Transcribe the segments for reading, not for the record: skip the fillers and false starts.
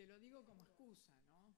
te lo digo como excusa, ¿no?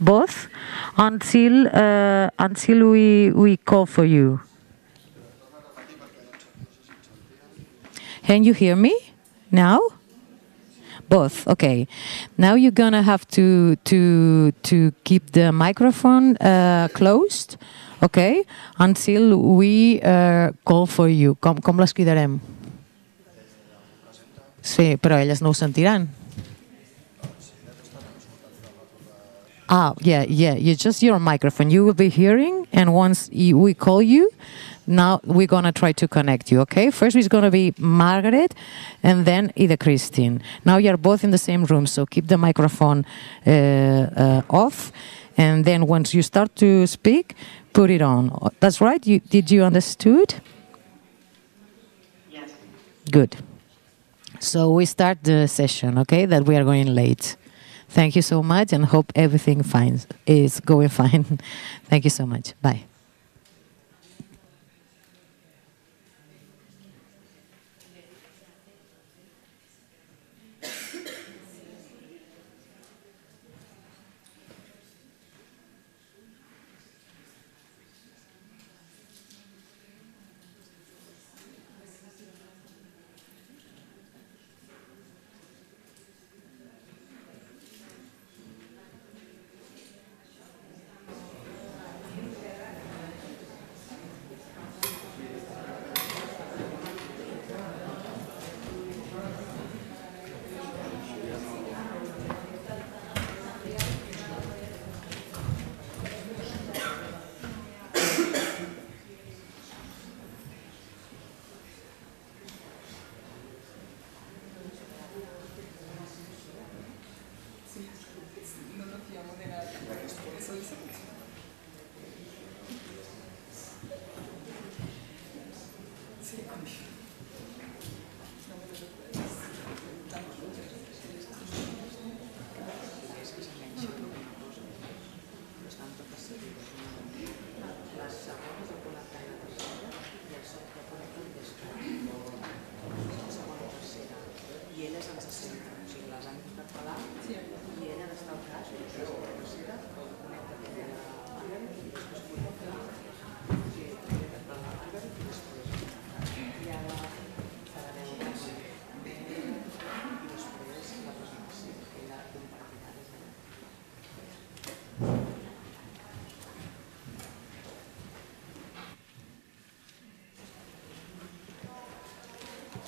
Both until we call for you. Can you hear me now? Both. Okay. Now you're gonna have to keep the microphone closed, okay? Until we call for you. Com les cridarem? Sí, però elles no ho sentiran. Yeah. You just your microphone. You will be hearing, and once we call you, now we're gonna try to connect you. Okay. First, it's gonna be Margaret, and then Ida Christine. Now you're both in the same room, so keep the microphone off, and then once you start to speak, put it on. That's right. Did you understood? Yes. Good. So we start the session. Okay. That we are going late. Thank you so much, and hope everything is going fine. Thank you so much. Bye.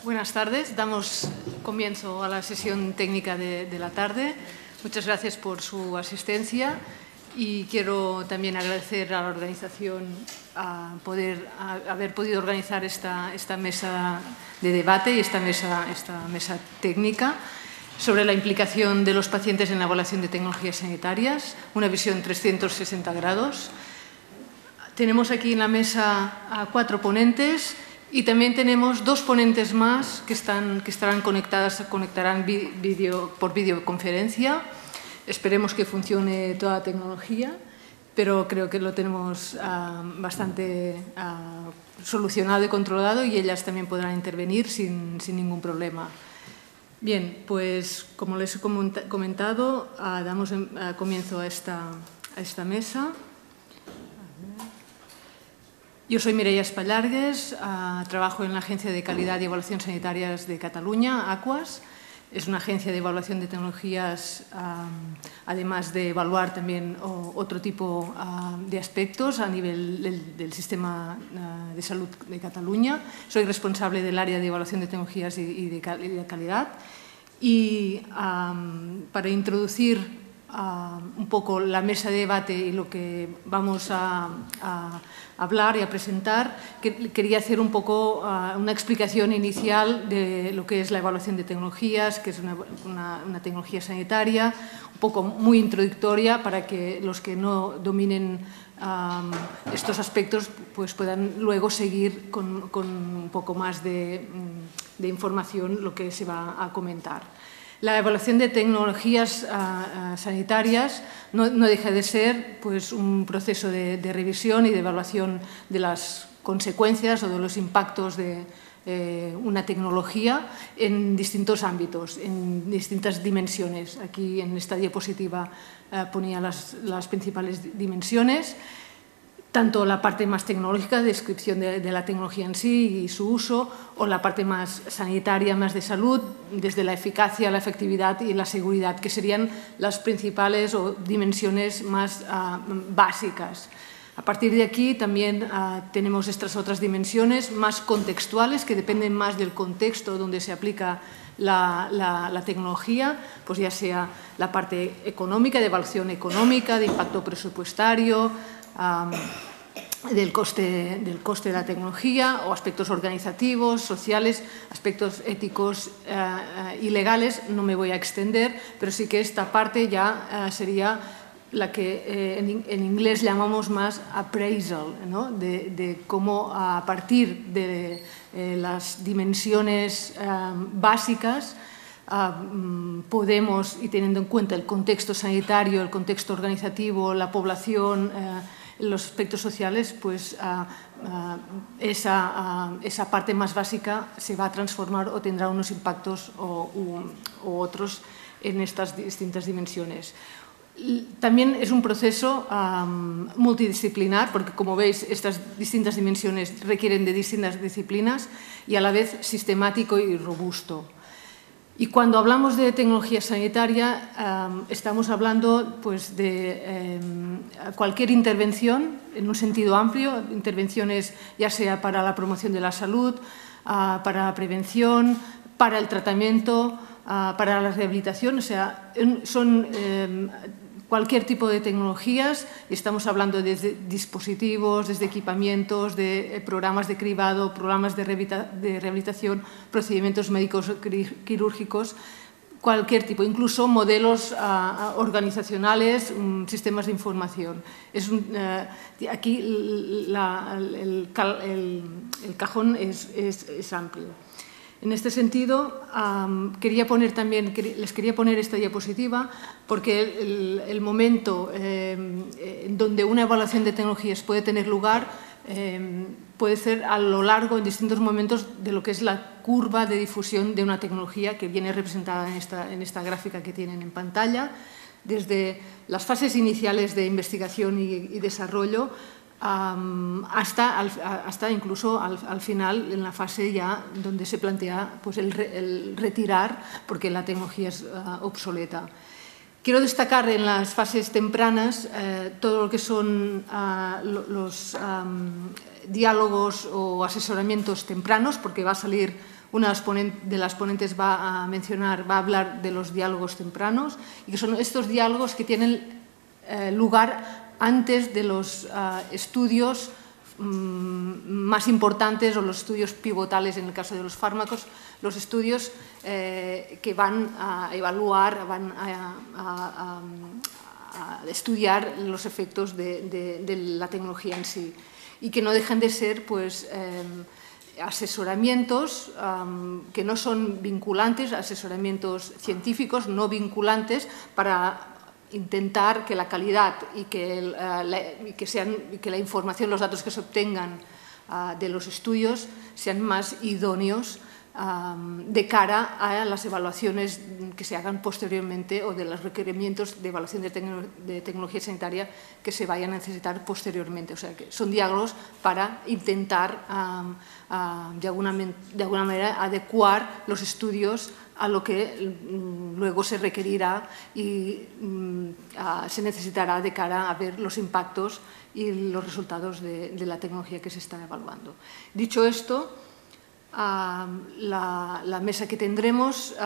Buenas tardes. Damos comienzo a la sesión técnica de la tarde. Muchas gracias por su asistencia y quiero también agradecer a la organización haber podido organizar esta mesa de debate y esta mesa técnica sobre la implicación de los pacientes en la evaluación de tecnologías sanitarias, una visión 360 grados. Tenemos aquí en la mesa a 4 ponentes y también tenemos 2 ponentes más que estarán conectarán por videoconferencia. Esperemos que funcione toda la tecnología, pero creo que lo tenemos bastante solucionado y controlado y ellas también podrán intervenir sin ningún problema. Bien, pues como les he comentado, damos comienzo a esta mesa. Yo soy Mireia Espallargues, trabajo en la Agencia de Calidad y Evaluación Sanitarias de Cataluña, AQUAS. Es una agencia de evaluación de tecnologías, además de evaluar también otro tipo de aspectos a nivel del sistema de salud de Cataluña. Soy responsable del área de evaluación de tecnologías y de calidad. Y para introducir un poco la mesa de debate y lo que vamos a hablar y a presentar, quería hacer un poco una explicación inicial de lo que es la evaluación de tecnologías, que es una tecnología sanitaria, un poco muy introductoria para que los que no dominen estos aspectos pues puedan luego seguir con un poco más de información lo que se va a comentar. La evaluación de tecnologías sanitarias no deja de ser pues, un proceso de revisión y de evaluación de las consecuencias o de los impactos de una tecnología en distintos ámbitos, en distintas dimensiones. Aquí en esta diapositiva ponía las principales dimensiones, tanto la parte más tecnológica, descripción de la tecnología en sí y su uso, o la parte más sanitaria, más de salud, desde la eficacia, la efectividad y la seguridad, que serían las principales dimensiones más básicas. A partir de aquí también tenemos estas otras dimensiones más contextuales, que dependen más del contexto donde se aplica la tecnología, pues ya sea la parte económica, de evaluación económica, de impacto presupuestario, del coste de la tecnología o aspectos organizativos, sociales, aspectos éticos y legales. No me voy a extender, pero sí que esta parte ya sería la que en inglés llamamos más appraisal, ¿no? de cómo a partir de las dimensiones básicas podemos, y teniendo en cuenta el contexto sanitario, el contexto organizativo, la población, los aspectos sociales, pues esa parte más básica se va a transformar o tendrá unos impactos u otros en estas distintas dimensiones. También es un proceso multidisciplinar, porque como veis, estas distintas dimensiones requieren de distintas disciplinas y a la vez sistemático y robusto. Y cuando hablamos de tecnología sanitaria, estamos hablando pues, de cualquier intervención en un sentido amplio, intervenciones ya sea para la promoción de la salud, para la prevención, para el tratamiento, para la rehabilitación, o sea, son cualquier tipo de tecnologías, y estamos hablando desde dispositivos, desde equipamientos, de programas de cribado, programas de rehabilitación, procedimientos médicos quirúrgicos, cualquier tipo, incluso modelos organizacionales, sistemas de información. Aquí el cajón es amplio. En este sentido, les quería poner esta diapositiva porque el momento en donde una evaluación de tecnologías puede tener lugar puede ser a lo largo, en distintos momentos, de lo que es la curva de difusión de una tecnología que viene representada en esta gráfica que tienen en pantalla, desde las fases iniciales de investigación y desarrollo hasta incluso al final, en la fase ya donde se plantea pues, el retirar porque la tecnología es obsoleta. Quiero destacar en las fases tempranas todo lo que son los diálogos o asesoramientos tempranos, porque va a salir Una de las ponentes va a hablar de los diálogos tempranos, y que son estos diálogos que tienen lugar antes de los estudios más importantes o los estudios pivotales en el caso de los fármacos, los estudios que van a evaluar, van a estudiar los efectos de la tecnología en sí, y que no dejan de ser pues, asesoramientos que no son vinculantes, asesoramientos científicos no vinculantes para intentar que la calidad y que la información, los datos que se obtengan de los estudios sean más idóneos de cara a las evaluaciones que se hagan posteriormente o de los requerimientos de evaluación de tecnología sanitaria que se vayan a necesitar posteriormente. O sea, que son diálogos para intentar, de alguna manera, adecuar los estudios a lo que luego se requerirá y se necesitará de cara a ver los impactos y los resultados de la tecnología que se está evaluando. Dicho esto, la mesa que tendremos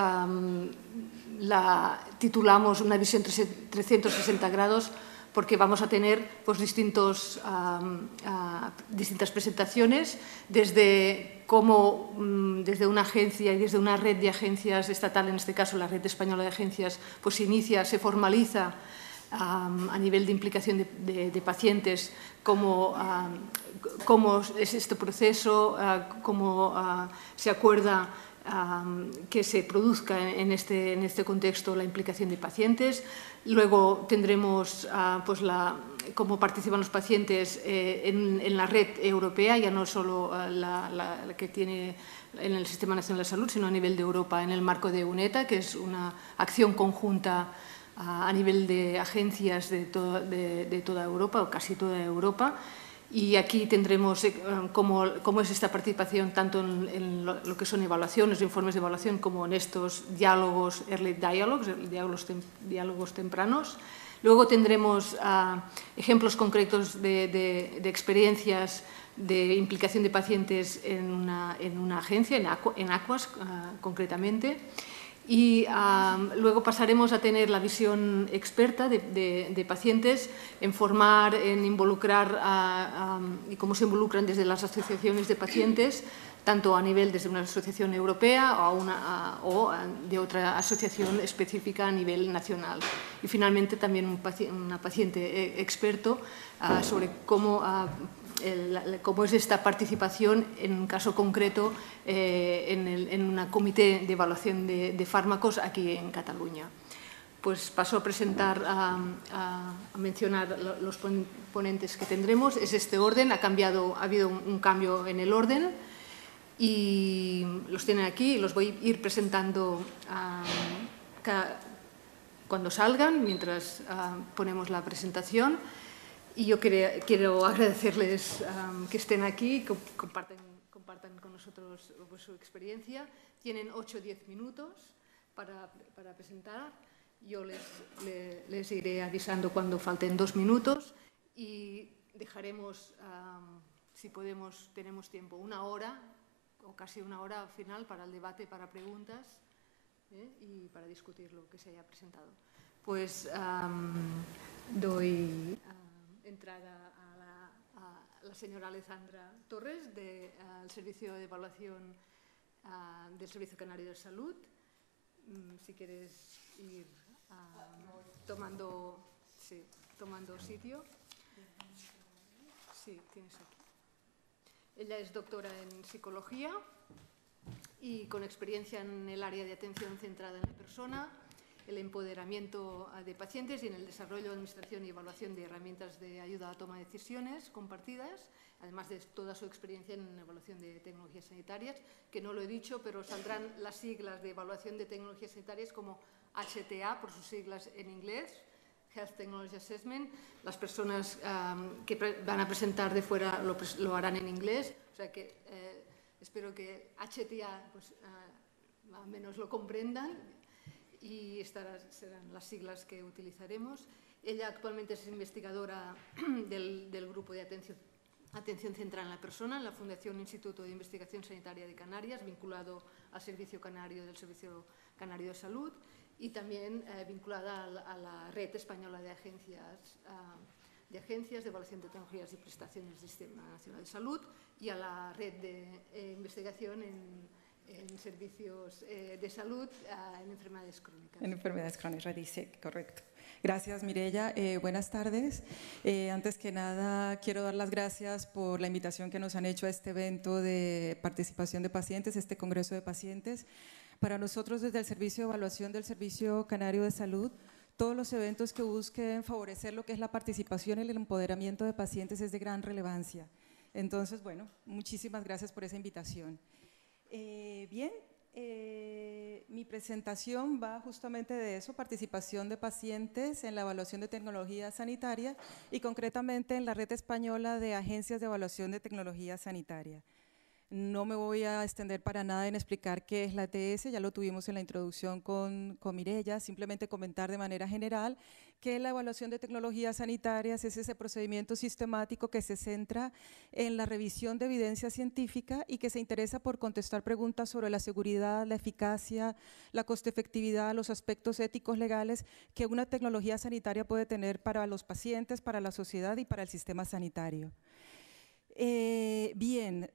la titulamos Una visión 360 grados porque vamos a tener pues, distintas presentaciones desde cómo desde una agencia y desde una red de agencias estatal, en este caso la Red Española de Agencias, pues se inicia, se formaliza a nivel de implicación de pacientes, cómo es este proceso, cómo se acuerda que se produzca en este contexto la implicación de pacientes. Luego tendremos pues cómo participan los pacientes en la red europea, ya no solo la que tiene en el Sistema Nacional de Salud, sino a nivel de Europa en el marco de UNETA, que es una acción conjunta a nivel de agencias de toda Europa o casi toda Europa. Y aquí tendremos cómo es esta participación tanto en lo que son evaluaciones, informes de evaluación, como en estos diálogos, early dialogues, diálogos tempranos. Luego tendremos ejemplos concretos de experiencias de implicación de pacientes en una agencia, en Aquas concretamente. Y luego pasaremos a tener la visión experta de pacientes en formar, en involucrar y cómo se involucran desde las asociaciones de pacientes, tanto a nivel desde una asociación europea o de otra asociación específica a nivel nacional. Y finalmente también una paciente experto sobre cómo es esta participación en un caso concreto en un comité de evaluación de fármacos aquí en Cataluña. Pues paso a presentar, a mencionar los ponentes que tendremos. Es este orden, ha habido un cambio en el orden y los tienen aquí y los voy a ir presentando cuando salgan, mientras ponemos la presentación. Y yo quiero agradecerles que estén aquí, que compartan con nosotros su experiencia. Tienen 8 o 10 minutos para presentar. Yo les iré avisando cuando falten 2 minutos y dejaremos, si podemos, tenemos tiempo, 1 hora o casi 1 hora al final para el debate, para preguntas y para discutir lo que se haya presentado. Pues doy entrada a la señora Alejandra Torres del Servicio de Evaluación del Servicio Canario de Salud. Si quieres ir tomando sitio. Sí, tienes aquí. Ella es doctora en psicología y con experiencia en el área de atención centrada en la persona, el empoderamiento de pacientes y en el desarrollo, administración y evaluación de herramientas de ayuda a toma de decisiones compartidas, además de toda su experiencia en evaluación de tecnologías sanitarias, que no lo he dicho, pero saldrán las siglas de evaluación de tecnologías sanitarias como HTA, por sus siglas en inglés, Health Technology Assessment. Las personas que van a presentar de fuera lo harán en inglés, o sea que espero que HTA pues, al menos lo comprendan. Y estas serán las siglas que utilizaremos. Ella actualmente es investigadora del Grupo de Atención atención centrada en la persona, en la Fundación Instituto de Investigación Sanitaria de Canarias, vinculado al Servicio Canario del Servicio Canario de Salud, y también vinculada a la Red Española de Agencias de Evaluación de Tecnologías y Prestaciones del Sistema Nacional de Salud, y a la Red de Investigación en Servicios de Salud en enfermedades crónicas. En enfermedades crónicas, dice, correcto. Gracias, Mireia. Buenas tardes. Antes que nada, quiero dar las gracias por la invitación que nos han hecho a este evento de participación de pacientes, este Congreso de Pacientes. Para nosotros, desde el Servicio de Evaluación del Servicio Canario de Salud, todos los eventos que busquen favorecer lo que es la participación y el empoderamiento de pacientes es de gran relevancia. Entonces, bueno, muchísimas gracias por esa invitación. Bien, mi presentación va justamente de eso, participación de pacientes en la evaluación de tecnología sanitaria y concretamente en la Red Española de Agencias de Evaluación de Tecnología Sanitaria. No me voy a extender para nada en explicar qué es la ETS, ya lo tuvimos en la introducción con Mireia, simplemente comentar de manera general que la evaluación de tecnologías sanitarias es ese procedimiento sistemático que se centra en la revisión de evidencia científica y que se interesa por contestar preguntas sobre la seguridad, la eficacia, la coste-efectividad, los aspectos éticos legales que una tecnología sanitaria puede tener para los pacientes, para la sociedad y para el sistema sanitario. Bien,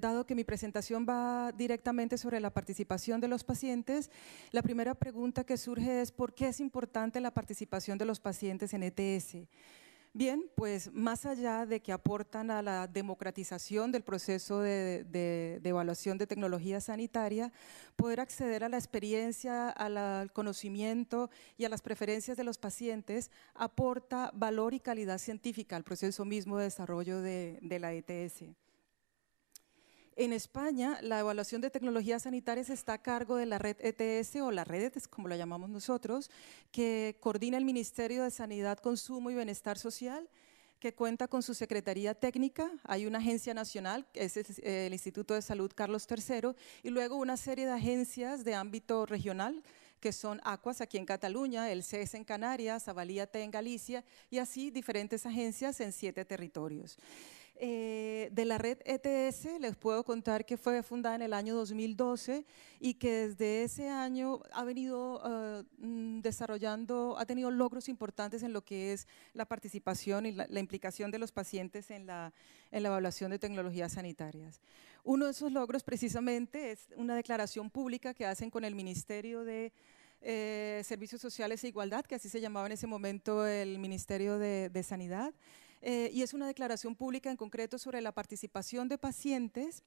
dado que mi presentación va directamente sobre la participación de los pacientes, la primera pregunta que surge es ¿por qué es importante la participación de los pacientes en ETS? Bien, pues más allá de que aportan a la democratización del proceso de evaluación de tecnología sanitaria, poder acceder a la experiencia, al conocimiento y a las preferencias de los pacientes aporta valor y calidad científica al proceso mismo de desarrollo de la ETS. En España, la evaluación de tecnologías sanitarias está a cargo de la red ETS o la red, como la llamamos nosotros, que coordina el Ministerio de Sanidad, Consumo y Bienestar Social, que cuenta con su Secretaría Técnica, hay una agencia nacional, que es el Instituto de Salud Carlos III, y luego una serie de agencias de ámbito regional, que son Aquas aquí en Cataluña, el CES en Canarias, Avaliate en Galicia, y así diferentes agencias en 7 territorios. De la red ETS les puedo contar que fue fundada en el año 2012 y que desde ese año ha venido desarrollando, ha tenido logros importantes en lo que es la participación y la implicación de los pacientes en la evaluación de tecnologías sanitarias. Uno de esos logros precisamente es una declaración pública que hacen con el Ministerio de Servicios Sociales e Igualdad, que así se llamaba en ese momento el Ministerio de Sanidad, y es una declaración pública en concreto sobre la participación de pacientes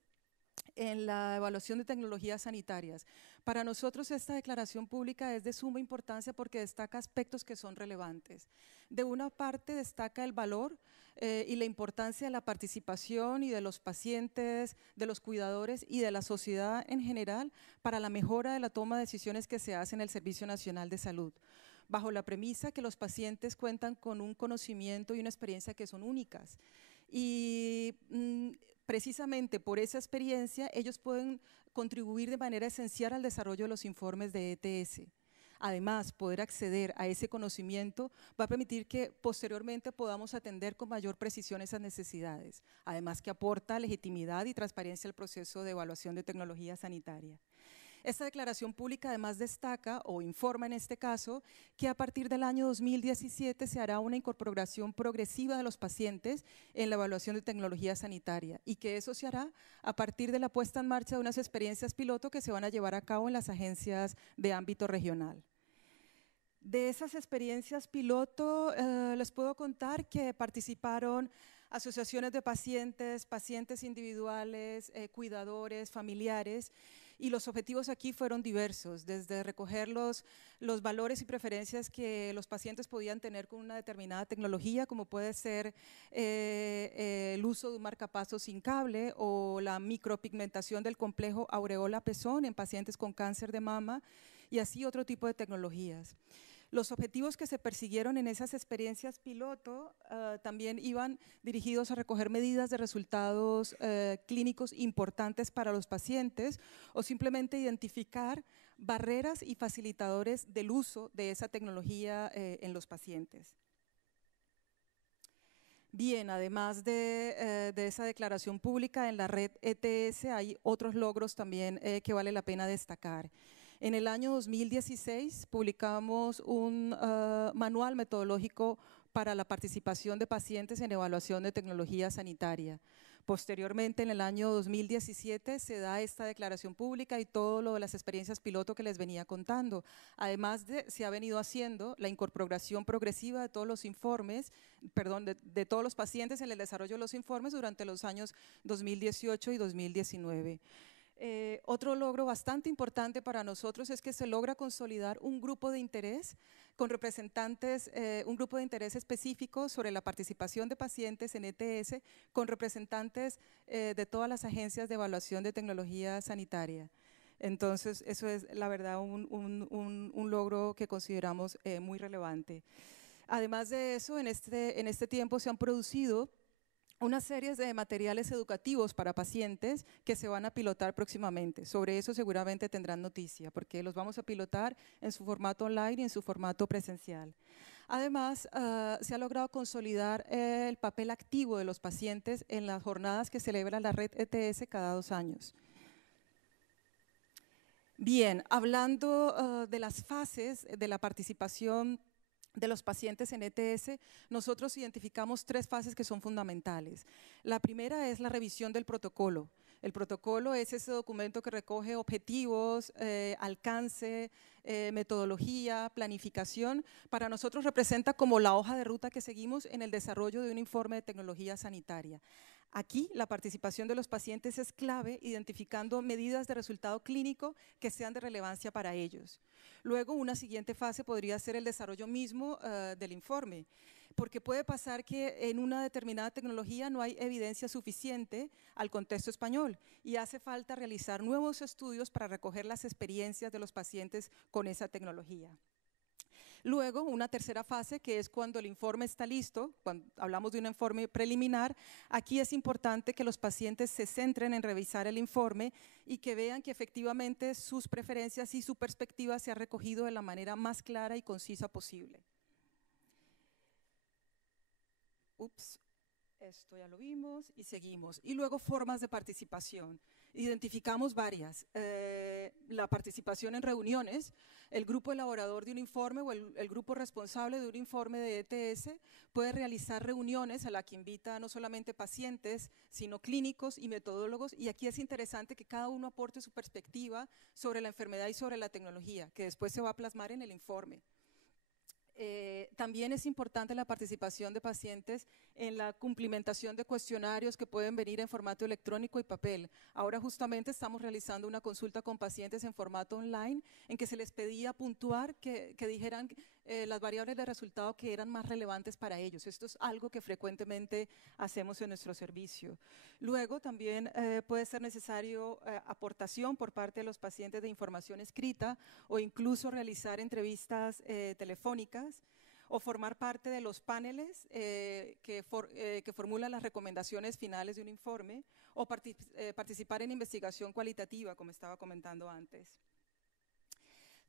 en la evaluación de tecnologías sanitarias. Para nosotros esta declaración pública es de suma importancia porque destaca aspectos que son relevantes. De una parte destaca el valor y la importancia de la participación y de los pacientes, de los cuidadores y de la sociedad en general para la mejora de la toma de decisiones que se hace en el Servicio Nacional de Salud, bajo la premisa que los pacientes cuentan con un conocimiento y una experiencia que son únicas. Y precisamente por esa experiencia ellos pueden contribuir de manera esencial al desarrollo de los informes de ETS. Además, poder acceder a ese conocimiento va a permitir que posteriormente podamos atender con mayor precisión esas necesidades, además que aporta legitimidad y transparencia al proceso de evaluación de tecnología sanitaria. Esta declaración pública además destaca o informa en este caso que a partir del año 2017 se hará una incorporación progresiva de los pacientes en la evaluación de tecnología sanitaria y que eso se hará a partir de la puesta en marcha de unas experiencias piloto que se van a llevar a cabo en las agencias de ámbito regional. De esas experiencias piloto les puedo contar que participaron asociaciones de pacientes, pacientes individuales, cuidadores, familiares, y los objetivos aquí fueron diversos, desde recoger los valores y preferencias que los pacientes podían tener con una determinada tecnología, como puede ser el uso de un marcapasos sin cable o la micropigmentación del complejo aureola-pezón en pacientes con cáncer de mama, y así otro tipo de tecnologías. Los objetivos que se persiguieron en esas experiencias piloto también iban dirigidos a recoger medidas de resultados clínicos importantes para los pacientes o simplemente identificar barreras y facilitadores del uso de esa tecnología en los pacientes. Bien, además de esa declaración pública en la red ETS, hay otros logros también que vale la pena destacar. En el año 2016 publicamos un manual metodológico para la participación de pacientes en evaluación de tecnología sanitaria. Posteriormente, en el año 2017, se da esta declaración pública y todo lo de las experiencias piloto que les venía contando. Además, se ha venido haciendo la incorporación progresiva de todos los informes, perdón, de todos los pacientes en el desarrollo de los informes durante los años 2018 y 2019. Otro logro bastante importante para nosotros es que se logra consolidar un grupo de interés con representantes, un grupo de interés específico sobre la participación de pacientes en ETS con representantes de todas las agencias de evaluación de tecnología sanitaria. Entonces, eso es la verdad un logro que consideramos muy relevante. Además de eso, en este tiempo se han producido una serie de materiales educativos para pacientes que se van a pilotar próximamente. Sobre eso seguramente tendrán noticia, porque los vamos a pilotar en su formato online y en su formato presencial. Además, se ha logrado consolidar el papel activo de los pacientes en las jornadas que celebra la red ETS cada 2 años. Bien, hablando de las fases de la participación de los pacientes en ETS, nosotros identificamos 3 fases que son fundamentales. La primera es la revisión del protocolo. El protocolo es ese documento que recoge objetivos, alcance, metodología, planificación. Para nosotros representa como la hoja de ruta que seguimos en el desarrollo de un informe de tecnología sanitaria. Aquí la participación de los pacientes es clave, identificando medidas de resultado clínico que sean de relevancia para ellos. Luego, una siguiente fase podría ser el desarrollo mismo del informe, porque puede pasar que en una determinada tecnología no hay evidencia suficiente al contexto español y hace falta realizar nuevos estudios para recoger las experiencias de los pacientes con esa tecnología. Luego, una tercera fase, que es cuando el informe está listo, cuando hablamos de un informe preliminar, aquí es importante que los pacientes se centren en revisar el informe y que vean que efectivamente sus preferencias y su perspectiva se ha recogido de la manera más clara y concisa posible. Esto ya lo vimos y seguimos. Y luego formas de participación. Identificamos varias. La participación en reuniones, el grupo elaborador de un informe o el grupo responsable de un informe de ETS puede realizar reuniones a la que invita no solamente pacientes, sino clínicos y metodólogos. Y aquí es interesante que cada uno aporte su perspectiva sobre la enfermedad y sobre la tecnología, que después se va a plasmar en el informe. También es importante la participación de pacientes en la cumplimentación de cuestionarios que pueden venir en formato electrónico y papel. Ahora justamente estamos realizando una consulta con pacientes en formato online en que se les pedía puntuar que dijeran las variables de resultado que eran más relevantes para ellos. Esto es algo que frecuentemente hacemos en nuestro servicio. Luego también puede ser necesario aportación por parte de los pacientes de información escrita o incluso realizar entrevistas telefónicas o formar parte de los paneles que formulan las recomendaciones finales de un informe o participar en investigación cualitativa, como estaba comentando antes.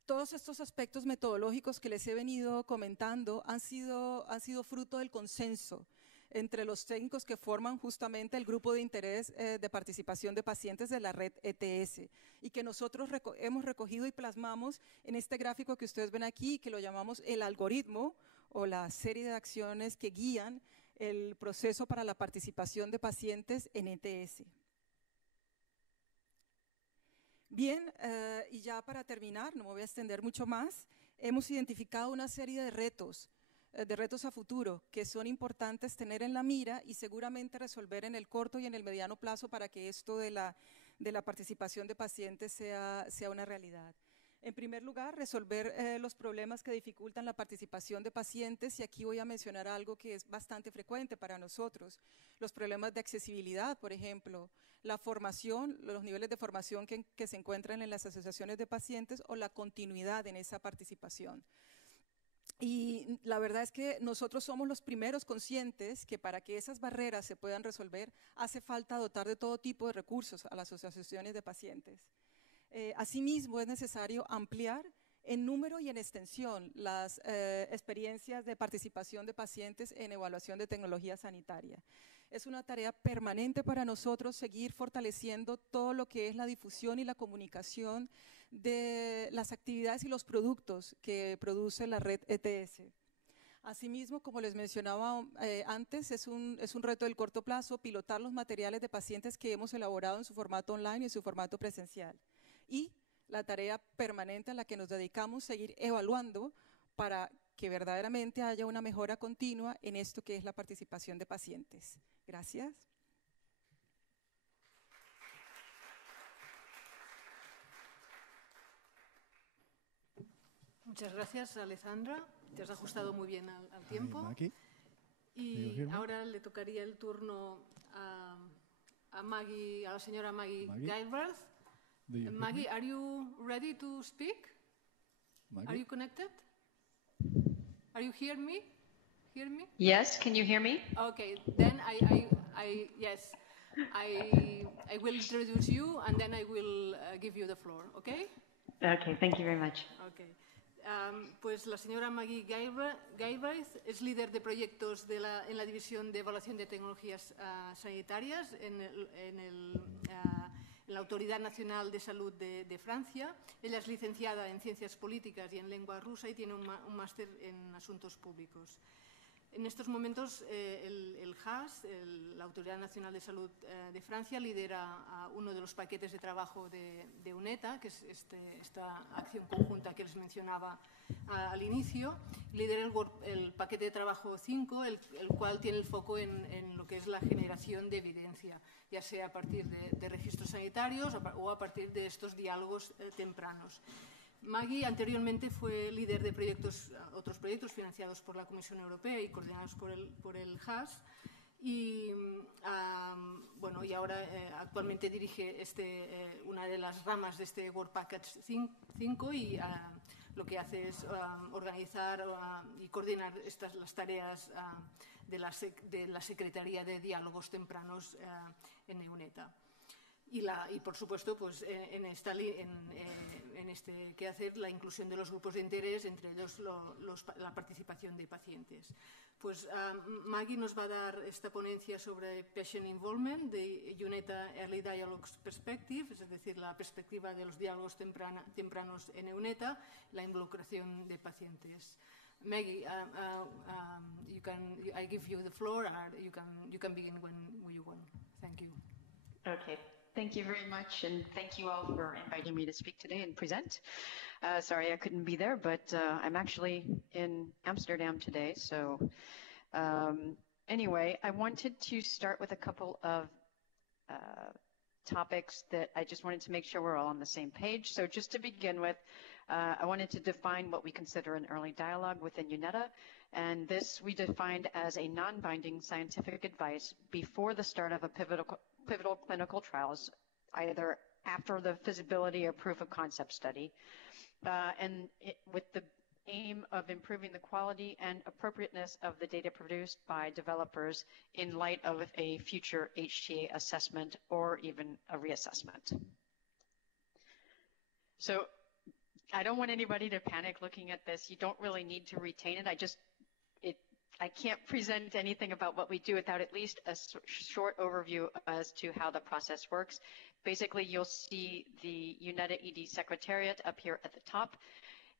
Todos estos aspectos metodológicos que les he venido comentando han sido fruto del consenso entre los técnicos que forman justamente el grupo de interés de participación de pacientes de la red ETS y que nosotros hemos recogido y plasmamos en este gráfico que ustedes ven aquí, que lo llamamos el algoritmo o la serie de acciones que guían el proceso para la participación de pacientes en ETS. Bien, y ya para terminar, no me voy a extender mucho más, hemos identificado una serie de retos a futuro que son importantes tener en la mira y seguramente resolver en el corto y en el mediano plazo para que esto de la participación de pacientes sea una realidad. En primer lugar, resolver los problemas que dificultan la participación de pacientes, y aquí voy a mencionar algo que es bastante frecuente para nosotros, los problemas de accesibilidad, por ejemplo, la formación, los niveles de formación que se encuentran en las asociaciones de pacientes o la continuidad en esa participación. Y la verdad es que nosotros somos los primeros conscientes que para que esas barreras se puedan resolver hace falta dotar de todo tipo de recursos a las asociaciones de pacientes. Asimismo, es necesario ampliar En número y en extensión, las experiencias de participación de pacientes en evaluación de tecnología sanitaria. Es una tarea permanente para nosotros seguir fortaleciendo todo lo que es la difusión y la comunicación de las actividades y los productos que produce la red ETS. Asimismo, como les mencionaba antes, es un reto del corto plazo pilotar los materiales de pacientes que hemos elaborado en su formato online y en su formato presencial. Y la tarea permanente a la que nos dedicamos, seguir evaluando para que verdaderamente haya una mejora continua en esto que es la participación de pacientes. Gracias. Muchas gracias, Alejandra. Te has ajustado muy bien al tiempo. Hi, y ahora le tocaría el turno a Maggie, a la señora Maggie Guilbert. Maggie, are you ready to speak? Maggie? Are you connected? Are you hear me? Yes, can you hear me? Okay, then yes, I will introduce you and then I will give you the floor, okay? Okay, thank you very much. Okay. Pues la señora Maggie Galbraith es líder de proyectos en la División de Evaluación de Tecnologías Sanitarias en la Autoridad Nacional de Salud de Francia. Ella es licenciada en Ciencias Políticas y en Lengua Rusa y tiene un máster en Asuntos Públicos. En estos momentos, el HAS, la Autoridad Nacional de Salud de Francia, lidera uno de los paquetes de trabajo de UNETA, que es esta acción conjunta que les mencionaba al inicio. Lidera el paquete de trabajo 5, el cual tiene el foco en lo que es la generación de evidencia, ya sea a partir de registros sanitarios o a partir de estos diálogos tempranos. Maggie anteriormente fue líder de otros proyectos financiados por la Comisión Europea y coordinados por el HAS y ahora actualmente dirige una de las ramas de este Work Package 5 y lo que hace es organizar y coordinar las tareas de la Secretaría de Diálogos Tempranos en EUNETA. Y por supuesto, pues, en este quehacer, la inclusión de los grupos de interés, entre ellos la participación de pacientes. Pues Maggie nos va a dar esta ponencia sobre Patient Involvement de UNETA Early Dialogues Perspective, es decir, la perspectiva de los diálogos tempranos en UNETA, la involucración de pacientes. Maggie, I give you the floor, or you can begin when you want. Thank you. Okay. Thank you very much, and thank you all for inviting me to speak today and present. Sorry I couldn't be there, but I'm actually in Amsterdam today. So anyway, I wanted to start with a couple of topics that I just wanted to make sure we're all on the same page. So just to begin with, I wanted to define what we consider an early dialogue within UNETA, and this we defined as a non-binding scientific advice before the start of a pivotal clinical trials, either after the feasibility or proof of concept study, with the aim of improving the quality and appropriateness of the data produced by developers in light of a future HTA assessment or even a reassessment. So I don't want anybody to panic looking at this. You don't really need to retain it. I can't present anything about what we do without at least a short overview as to how the process works. Basically, you'll see the UNETA ED Secretariat up here at the top.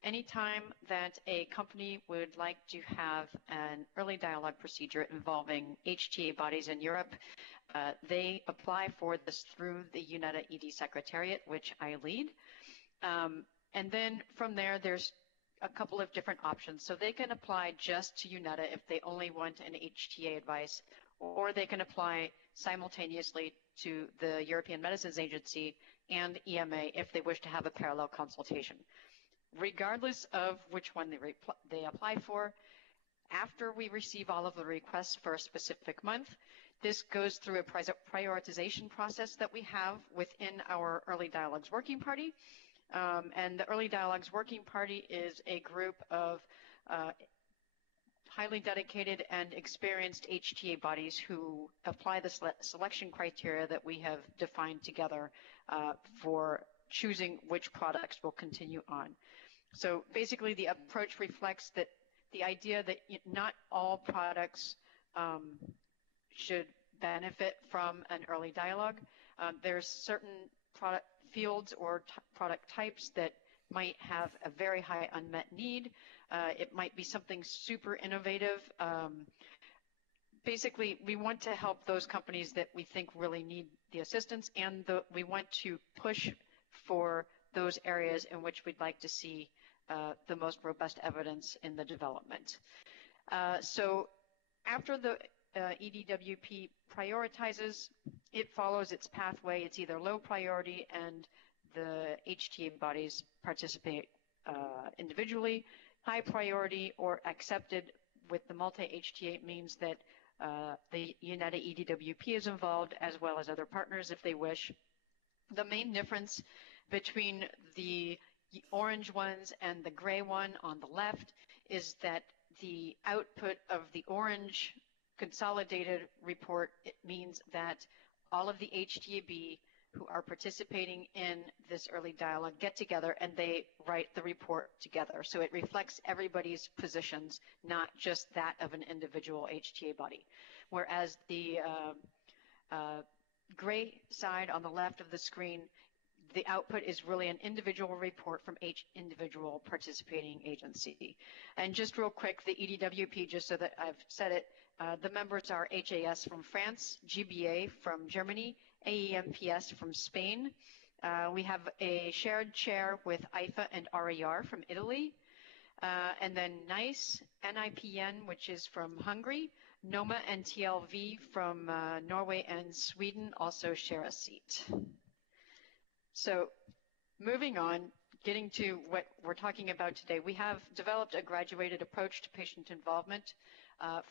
Anytime that a company would like to have an early dialogue procedure involving HTA bodies in Europe, they apply for this through the UNETA ED Secretariat, which I lead. And then from there, there's a couple of different options. So they can apply just to UNETA if they only want an HTA advice, or they can apply simultaneously to the European Medicines Agency and EMA if they wish to have a parallel consultation. Regardless of which one they apply for, after we receive all of the requests for a specific month, this goes through a prioritization process that we have within our Early Dialogues Working Party. And the Early Dialogues Working Party is a group of highly dedicated and experienced HTA bodies who apply the selection criteria that we have defined together for choosing which products will continue on. So basically, the approach reflects that the idea that not all products should benefit from an early dialogue. There's certain product fields or product types that might have a very high unmet need. It might be something super innovative. Basically, we want to help those companies that we think really need the assistance, and we want to push for those areas in which we'd like to see the most robust evidence in the development. So after the EDWP prioritizes, it follows its pathway. It's either low priority and the HTA bodies participate individually. High priority or accepted with the multi-HTA means that the UNEDA EDWP is involved, as well as other partners if they wish. The main difference between the orange ones and the gray one on the left is that the output of the orange consolidated report, it means that all of the HTAB who are participating in this early dialogue get together and they write the report together. So it reflects everybody's positions, not just that of an individual HTA body. Whereas the gray side on the left of the screen, the output is really an individual report from each individual participating agency. And just real quick, the EDWP, just so that I've said it, the members are HAS from France, GBA from Germany, AEMPS from Spain. We have a shared chair with IFA and RER from Italy. And then NICE, NIPN, which is from Hungary, NOMA and TLV from Norway and Sweden also share a seat. So moving on, getting to what we're talking about today, we have developed a graduated approach to patient involvement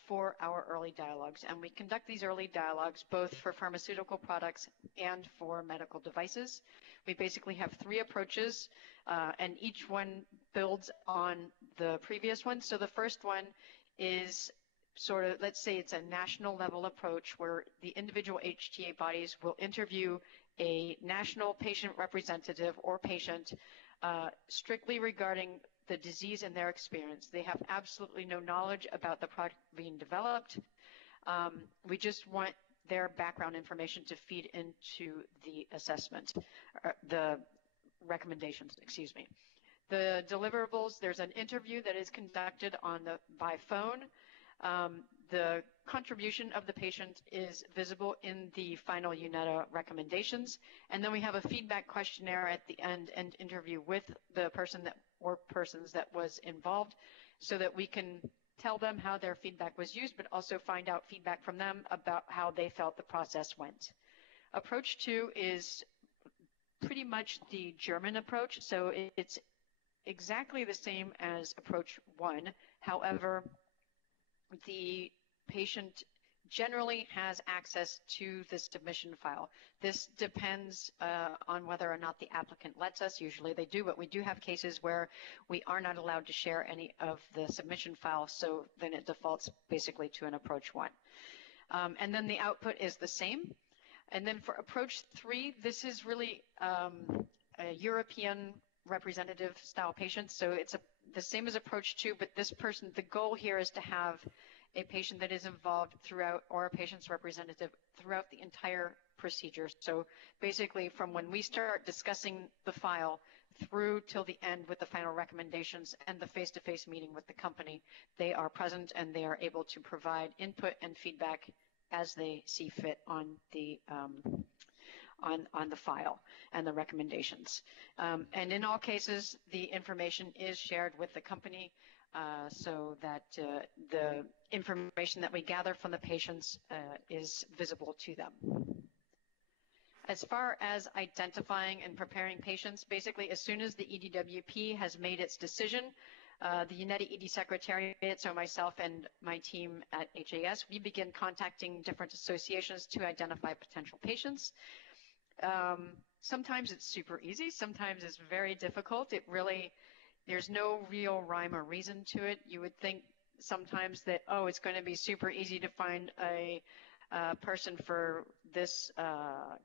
for our early dialogues. And we conduct these early dialogues both for pharmaceutical products and for medical devices. We basically have three approaches, and each one builds on the previous one. So the first one is sort of, let's say it's a national level approach where the individual HTA bodies will interview a national patient representative or patient strictly regarding the disease and their experience. They have absolutely no knowledge about the product being developed. We just want their background information to feed into the assessment, the recommendations, excuse me. The deliverables, there's an interview that is conducted by phone. The contribution of the patient is visible in the final UNEDA recommendations. And then we have a feedback questionnaire at the end and interview with the person that or persons that was involved so that we can tell them how their feedback was used, but also find out feedback from them about how they felt the process went. Approach 2 is pretty much the German approach. So it's exactly the same as approach 1. However, the patient generally has access to the submission file. This depends on whether or not the applicant lets us. Usually they do, but we do have cases where we are not allowed to share any of the submission file, so then it defaults basically to an approach 1. And then the output is the same. And then for approach 3, this is really a European representative style patient, so it's the same as approach 2, but this person, the goal here is to have a patient that is involved throughout, or a patient's representative throughout the entire procedure. So basically from when we start discussing the file through till the end with the final recommendations and the face-to-face meeting with the company, they are present and they are able to provide input and feedback as they see fit on the file and the recommendations. And in all cases, the information is shared with the company so that the information that we gather from the patients is visible to them. As far as identifying and preparing patients, basically as soon as the EDWP has made its decision, the UNEDA ED Secretariat, so myself and my team at HAS, we begin contacting different associations to identify potential patients. Sometimes it's super easy, sometimes it's very difficult. There's no real rhyme or reason to it. You would think sometimes that, oh, it's going to be super easy to find a person for this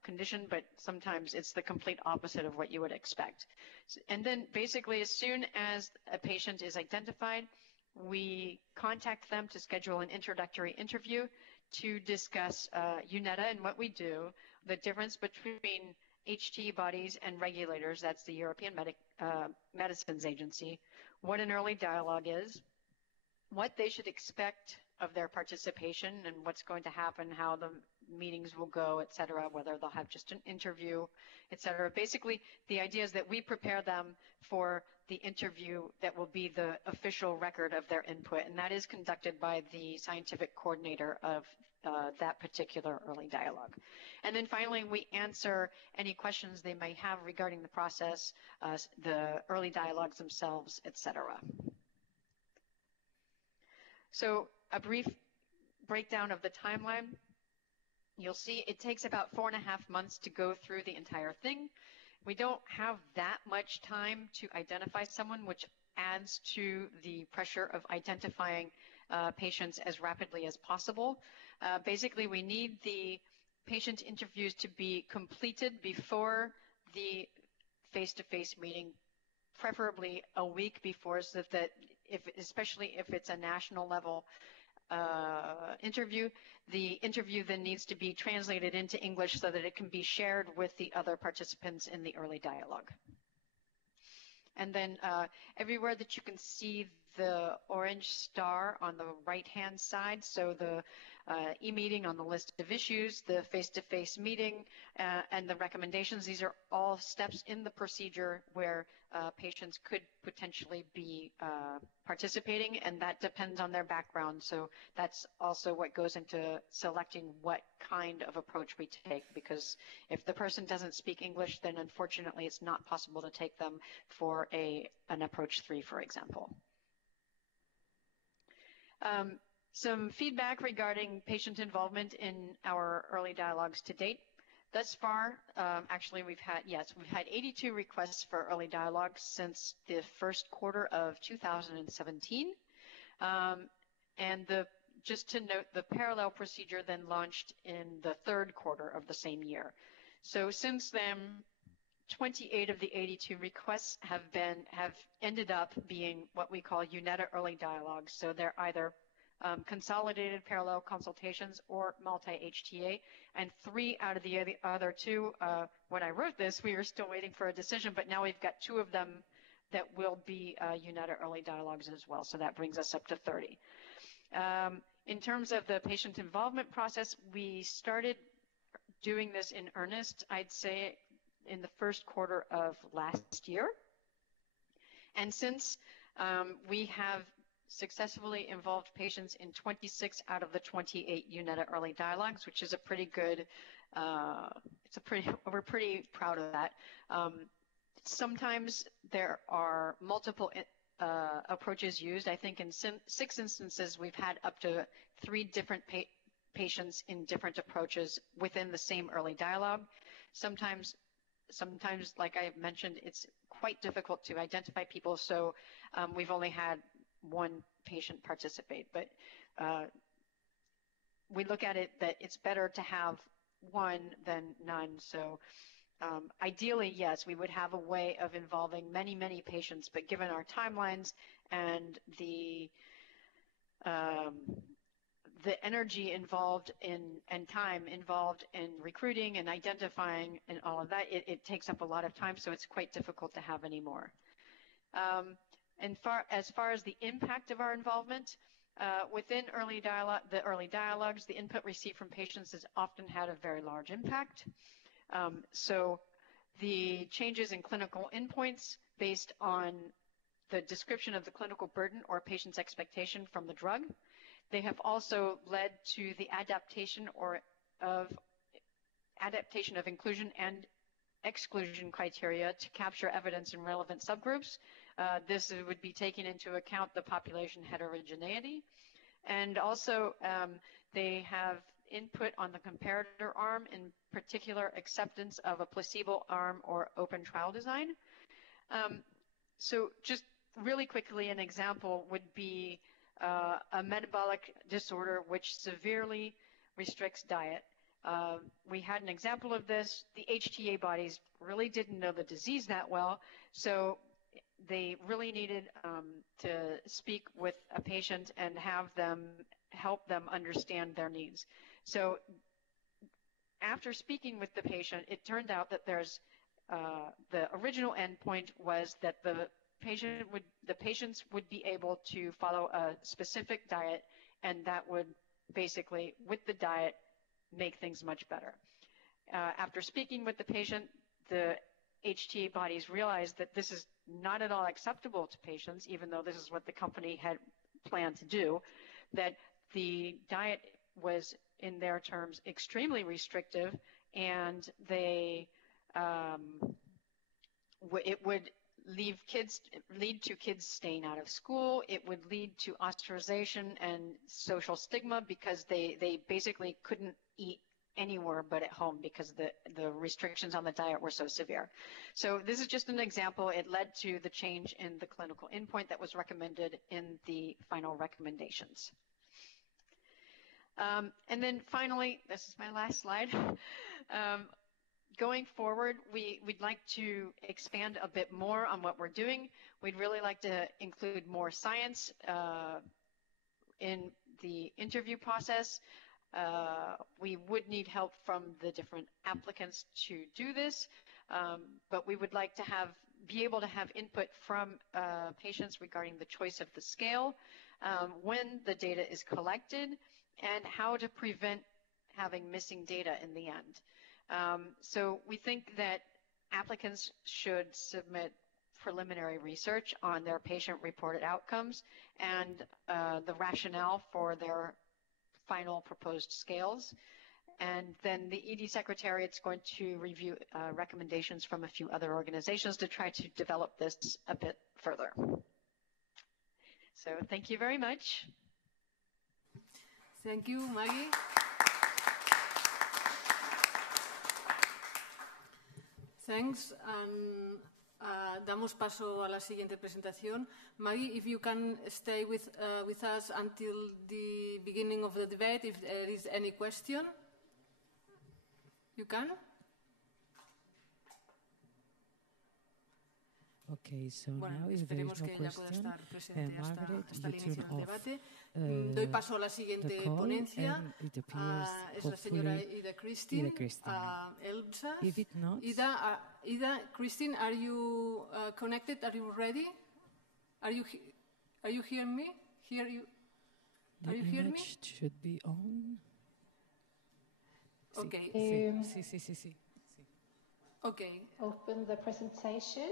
condition, but sometimes it's the complete opposite of what you would expect. And then basically, as soon as a patient is identified, we contact them to schedule an introductory interview to discuss EUnetHTA and what we do, the difference between HT bodies and regulators, that's the European Medicines Agency, what an early dialogue is, what they should expect of their participation and what's going to happen, how the meetings will go, et cetera, whether they'll have just an interview, et cetera. Basically, the idea is that we prepare them for the interview that will be the official record of their input, and that is conducted by the scientific coordinator of that particular early dialogue. And then finally, we answer any questions they may have regarding the process, the early dialogues themselves, et cetera. So a brief breakdown of the timeline. You'll see it takes about 4.5 months to go through the entire thing. We don't have that much time to identify someone, which adds to the pressure of identifying patients as rapidly as possible. Basically, we need the patient interviews to be completed before the face-to-face meeting, preferably a week before, so that especially if it's a national level interview, the interview then needs to be translated into English so that it can be shared with the other participants in the early dialogue. And then everywhere that you can see the orange star on the right-hand side, so the e-meeting on the list of issues, the face-to-face meeting, and the recommendations, these are all steps in the procedure where patients could potentially be participating, and that depends on their background. So that's also what goes into selecting what kind of approach we take, because if the person doesn't speak English, then unfortunately it's not possible to take them for an approach 3, for example. Some feedback regarding patient involvement in our early dialogues to date. Thus far, actually, we've had 82 requests for early dialogues since the first quarter of 2017. And just to note, the parallel procedure then launched in the third quarter of the same year. So since then, 28 of the 82 requests have ended up being what we call EUnetHTA early dialogues. So they're either consolidated parallel consultations or multi-HTA, and 3 out of the other 2, when I wrote this, we were still waiting for a decision, but now we've got 2 of them that will be EUnetHTA early dialogues as well, so that brings us up to 30. In terms of the patient involvement process, we started doing this in earnest, I'd say, in the first quarter of last year. And since we have successfully involved patients in 26 out of the 28 EUnetHTA early dialogues, which is a pretty good, we're pretty proud of that. Sometimes there are multiple approaches used. I think in 6 instances, we've had up to 3 different patients in different approaches within the same early dialogue. Sometimes, like I mentioned, it's quite difficult to identify people, so we've only had 1 patient participate. But we look at it that it's better to have 1 than none. So ideally, yes, we would have a way of involving many, many patients, but given our timelines and the energy involved and time involved in recruiting and identifying and all of that, it takes up a lot of time, so it's quite difficult to have any more. And as far as the impact of our involvement, within the early dialogues, the input received from patients has often had a very large impact. So the changes in clinical endpoints based on the description of the clinical burden or patient's expectation from the drug, they have also led to the adaptation of inclusion and exclusion criteria to capture evidence in relevant subgroups. This would be taking into account the population heterogeneity. And also, they have input on the comparator arm, in particular acceptance of a placebo arm or open trial design. So just really quickly, an example would be a metabolic disorder which severely restricts diet. We had an example of this. The HTA bodies really didn't know the disease that well, so they really needed to speak with a patient and have them help them understand their needs. So after speaking with the patient, it turned out that there's the original endpoint was that the patients would be able to follow a specific diet, and that would basically, with the diet, make things much better. After speaking with the patient, the HTA bodies realized that this is not at all acceptable to patients, even though this is what the company had planned to do, that the diet was, in their terms, extremely restrictive, and they it would lead to kids staying out of school. It would lead to ostracization and social stigma because they basically couldn't eat anywhere but at home because the restrictions on the diet were so severe. So this is just an example. It led to the change in the clinical endpoint that was recommended in the final recommendations. And then finally, this is my last slide. Going forward, we'd like to expand a bit more on what we're doing. We'd really like to include more science in the interview process. We would need help from the different applicants to do this, but we would like to be able to have input from patients regarding the choice of the scale, when the data is collected, and how to prevent having missing data in the end. So we think that applicants should submit preliminary research on their patient-reported outcomes and the rationale for their final proposed scales. And then the ED Secretariat's going to review recommendations from a few other organizations to try to develop this a bit further. So thank you very much. Thank you, Maggie. Thanks. And damos paso a la siguiente presentación. Maggie, if you can stay with us until the beginning of the debate, if there is any question. You can? Okay, so Bueno, now if there is esperemos no que ella pueda question, estar presente Margaret, hasta el you inicio turn del off debate. Doy paso a la siguiente the call, ponencia. and it appears, Es la señora hopefully, Ida Christine. Elbsas. If it not, Ida, Christine, are you connected? Are you ready? Are you hearing me? Are you hearing me? image should be on. Okay. Sí. Okay. Open the presentation.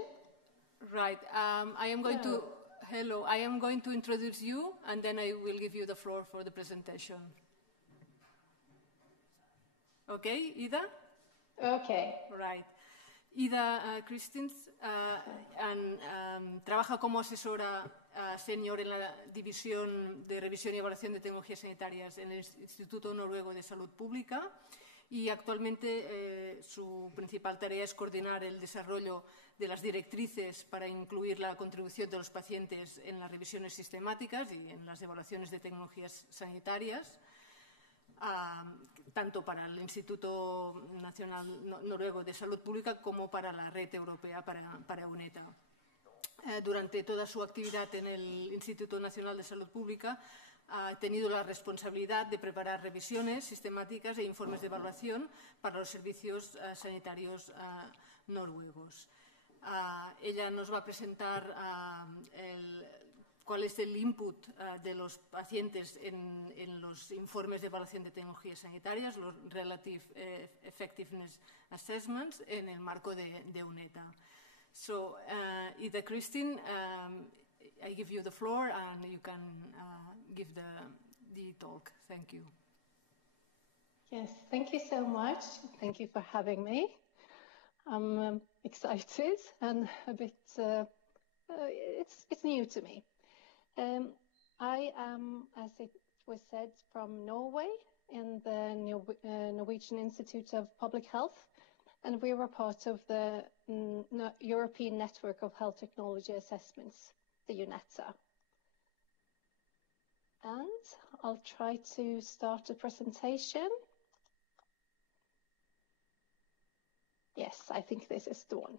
Right. I am going to. Hello. I am going to introduce you, and then I will give you the floor for the presentation. Okay, Ida? Okay. Right. Ida Christins trabaja como asesora senior en la División de Revisión y Evaluación de Tecnologías Sanitarias en el Instituto Noruego de Salud Pública y actualmente su principal tarea es coordinar el desarrollo de las directrices para incluir la contribución de los pacientes en las revisiones sistemáticas y en las evaluaciones de tecnologías sanitarias, tanto para el Instituto Nacional Noruego de Salud Pública como para la red europea, para EUNETA. Durante toda su actividad en el Instituto Nacional de Salud Pública ha tenido la responsabilidad de preparar revisiones sistemáticas e informes de evaluación para los servicios sanitarios noruegos. Ella nos va a presentar cuál es el input de los pacientes en los informes de evaluación de tecnologías sanitarias, los Relative Effectiveness Assessments, en el marco de EUNETA. So, Ida Christine, I give you the floor and you can give the talk. Thank you. Yes, thank you so much. Thank you for having me. I'm excited and a bit, it's new to me. I am, as it was said, from Norway in the Norwegian Institute of Public Health, and we were part of the European Network of Health Technology Assessments, the EUNETA. And I'll try to start the presentation. Yes, I think this is the one.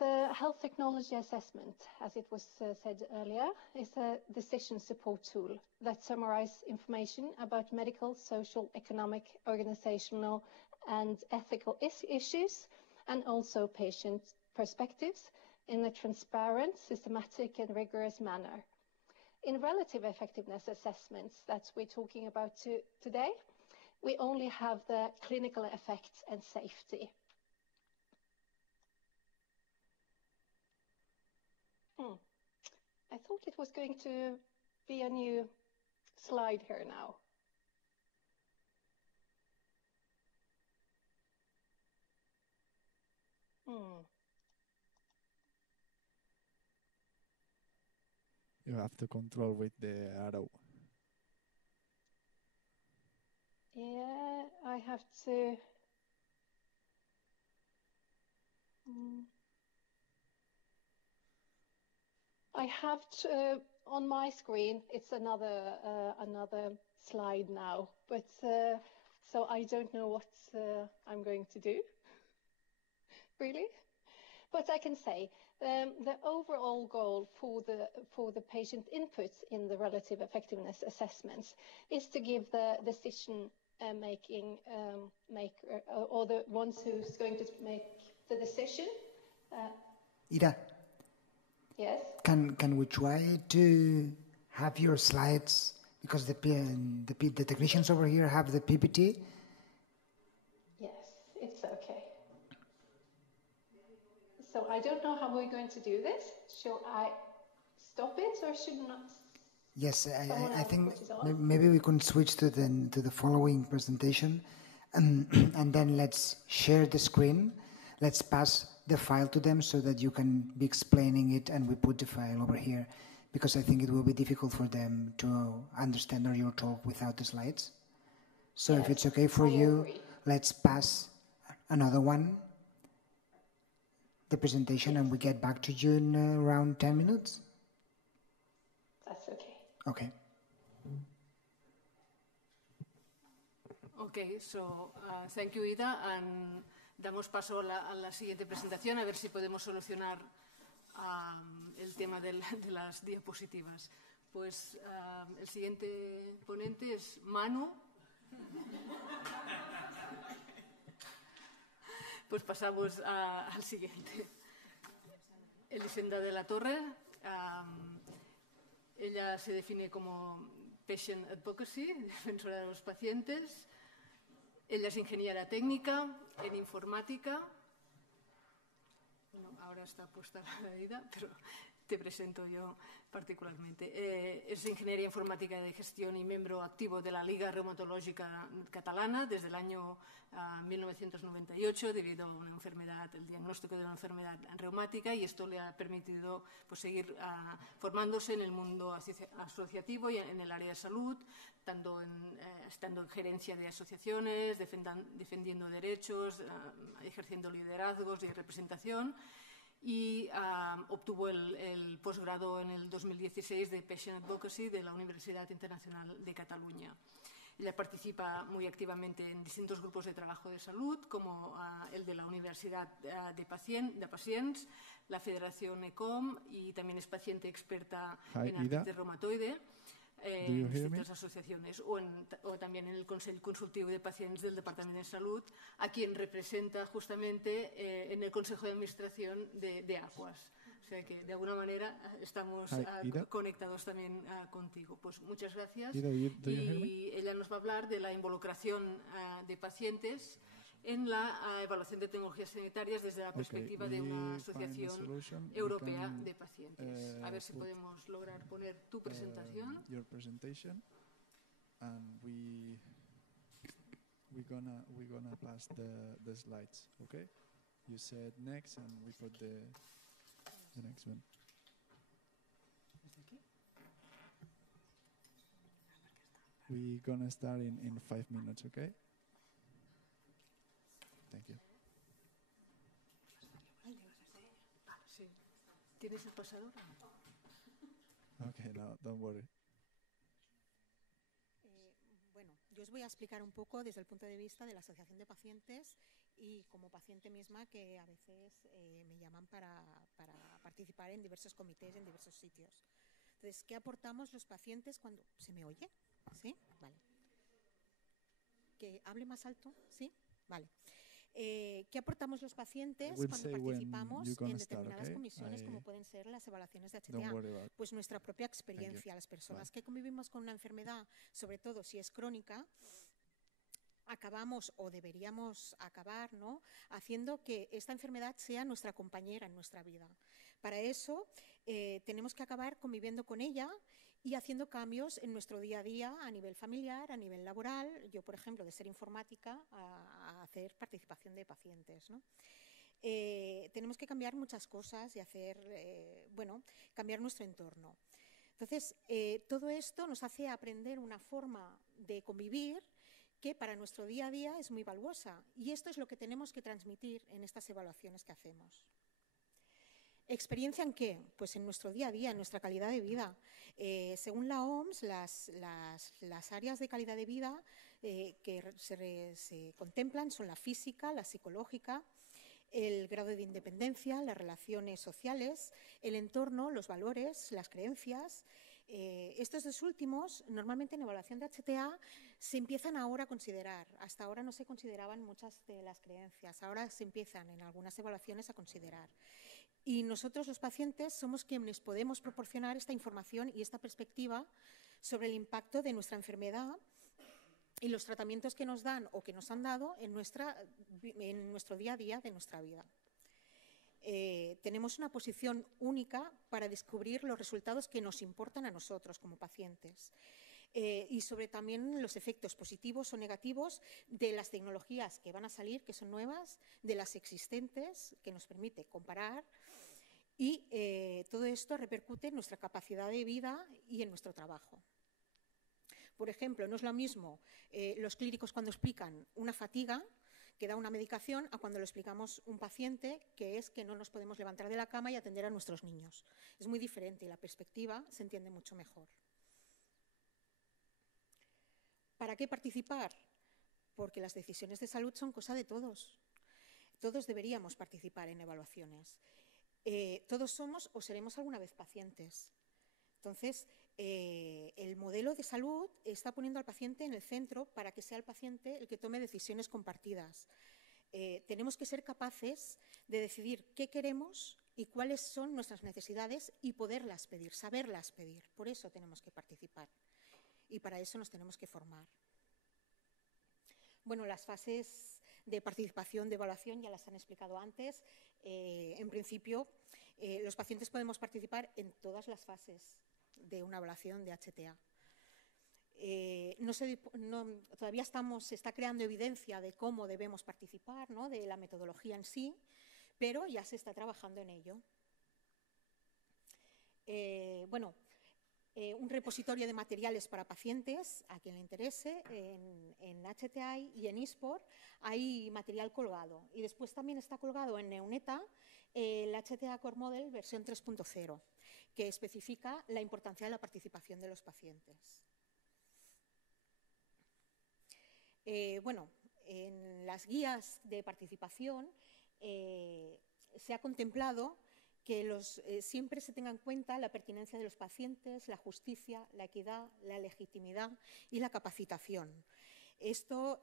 The health technology assessment, as it was said earlier, is a decision support tool that summarizes information about medical, social, economic, organizational, and ethical issues, and also patient perspectives in a transparent, systematic, and rigorous manner. In relative effectiveness assessments that we're talking about today, we only have the clinical effects and safety. I thought it was going to be a new slide here now. You have to control with the arrow. Yeah, I have to. I have to, on my screen, it's another slide now, but so I don't know what I'm going to do, really. But I can say the overall goal for the patient inputs in the relative effectiveness assessments is to give the decision making maker or the ones who's going to make the decision. Ida. Yes. Can we try to have your slides, because the technicians over here have the PPT? Yes, it's okay. So I don't know how we're going to do this. Shall I stop it or should not? Yes, I think maybe we can switch to the following presentation, and then let's share the screen. Let's pass the file to them so that you can be explaining it, and we put the file over here, because I think it will be difficult for them to understand your talk without the slides. So yes, if it's okay for you, let's pass another one, the presentation, and we get back to you in around 10 minutes. That's okay. Okay. Okay, so thank you, Ida, and damos paso a la siguiente presentación, a ver si podemos solucionar el tema de las diapositivas. Pues el siguiente ponente es Manu. Pues pasamos al siguiente. Elisenda de la Torre. Ella se define como Patient Advocacy, defensora de los pacientes. Ella es ingeniera técnica en informática. Bueno, ahora está puesta la Ida, pero te presento yo particularmente. Es ingeniera informática de gestión y miembro activo de la Liga Reumatológica Catalana desde el año 1998 debido a una enfermedad, el diagnóstico de una enfermedad reumática, y esto le ha permitido pues, seguir formándose en el mundo asociativo y en el área de salud, estando en gerencia de asociaciones, defendiendo derechos, ejerciendo liderazgos y representación, y obtuvo el posgrado en el 2016 de Patient Advocacy de la Universidad Internacional de Cataluña. Ella participa muy activamente en distintos grupos de trabajo de salud, como el de la Universidad de Pacients, la Federación ECOM, y también es paciente experta en artritis reumatoide en distintas asociaciones, o también en el Consell Consultiu de Pacients del Departament de Salut, a quien representa justamente en el Consejo de Administración de Aquas. O sea que, de alguna manera, estamos conectados también contigo. Pues muchas gracias. Y ella nos va a hablar de la involucración de pacientes en la evaluación de tecnologías sanitarias desde la perspectiva de una asociación europea de pacientes. A ver si podemos lograr poner tu presentación. Your presentation, and we're gonna pass the slides. Okay, you said next, and we put the next one. We're gonna start in 5 minutes, okay? Thank you. Sí. ¿Tienes el pasador? Okay, no, don't worry. Bueno, yo os voy a explicar un poco desde el punto de vista de la Asociación de Pacientes y como paciente misma que a veces me llaman para participar en diversos comités, en diversos sitios. Entonces, ¿qué aportamos los pacientes cuando... ¿Se me oye? ¿Sí? Vale. ¿Que hable más alto? ¿Sí? Vale. ¿Qué aportamos los pacientes cuando participamos en determinadas comisiones como pueden ser las evaluaciones de HTA? Pues nuestra propia experiencia. Las personas que convivimos con una enfermedad, sobre todo si es crónica, acabamos o deberíamos acabar, ¿no?, haciendo que esta enfermedad sea nuestra compañera en nuestra vida. Para eso tenemos que acabar conviviendo con ella y haciendo cambios en nuestro día a día a nivel familiar, a nivel laboral. Yo, por ejemplo, de ser informática a hacer participación de pacientes, ¿no? Tenemos que cambiar muchas cosas y hacer, cambiar nuestro entorno. Entonces, todo esto nos hace aprender una forma de convivir que para nuestro día a día es muy valuosa. Y esto es lo que tenemos que transmitir en estas evaluaciones que hacemos. ¿Experiencia en qué? Pues en nuestro día a día, en nuestra calidad de vida. Según la OMS, las áreas de calidad de vida que se contemplan son la física, la psicológica, el grado de independencia, las relaciones sociales, el entorno, los valores, las creencias. Estos dos últimos, normalmente en evaluación de HTA, se empiezan ahora a considerar. Hasta ahora no se consideraban muchas de las creencias, ahora se empiezan en algunas evaluaciones a considerar. Y nosotros, los pacientes, somos quienes podemos proporcionar esta información y esta perspectiva sobre el impacto de nuestra enfermedad y los tratamientos que nos dan o que nos han dado en nuestro día a día de nuestra vida. Tenemos una posición única para descubrir los resultados que nos importan a nosotros como pacientes y sobre también los efectos positivos o negativos de las tecnologías que van a salir, que son nuevas, de las existentes, que nos permite comparar, y todo esto repercute en nuestra capacidad de vida y en nuestro trabajo. Por ejemplo, no es lo mismo los clínicos cuando explican una fatiga que da una medicación a cuando lo explicamos un paciente, que es que no nos podemos levantar de la cama y atender a nuestros niños. Es muy diferente y la perspectiva se entiende mucho mejor. ¿Para qué participar? Porque las decisiones de salud son cosa de todos. Todos deberíamos participar en evaluaciones. Todos somos o seremos alguna vez pacientes. Entonces, el modelo de salud está poniendo al paciente en el centro para que sea el paciente el que tome decisiones compartidas. Tenemos que ser capaces de decidir qué queremos y cuáles son nuestras necesidades y poderlas pedir, saberlas pedir. Por eso tenemos que participar y para eso nos tenemos que formar. Bueno, las fases de participación, de evaluación, ya las han explicado antes. En principio, los pacientes podemos participar en todas las fases de una evaluación de HTA. Todavía se está creando evidencia de cómo debemos participar, ¿no?, de la metodología en sí, pero ya se está trabajando en ello. Un repositorio de materiales para pacientes, a quien le interese, en HTA y en ISPOR hay material colgado. Y después también está colgado en Neuneta el HTA Core Model versión 3.0, que especifica la importancia de la participación de los pacientes. En las guías de participación se ha contemplado que siempre se tenga en cuenta la pertinencia de los pacientes, la justicia, la equidad, la legitimidad y la capacitación. Esto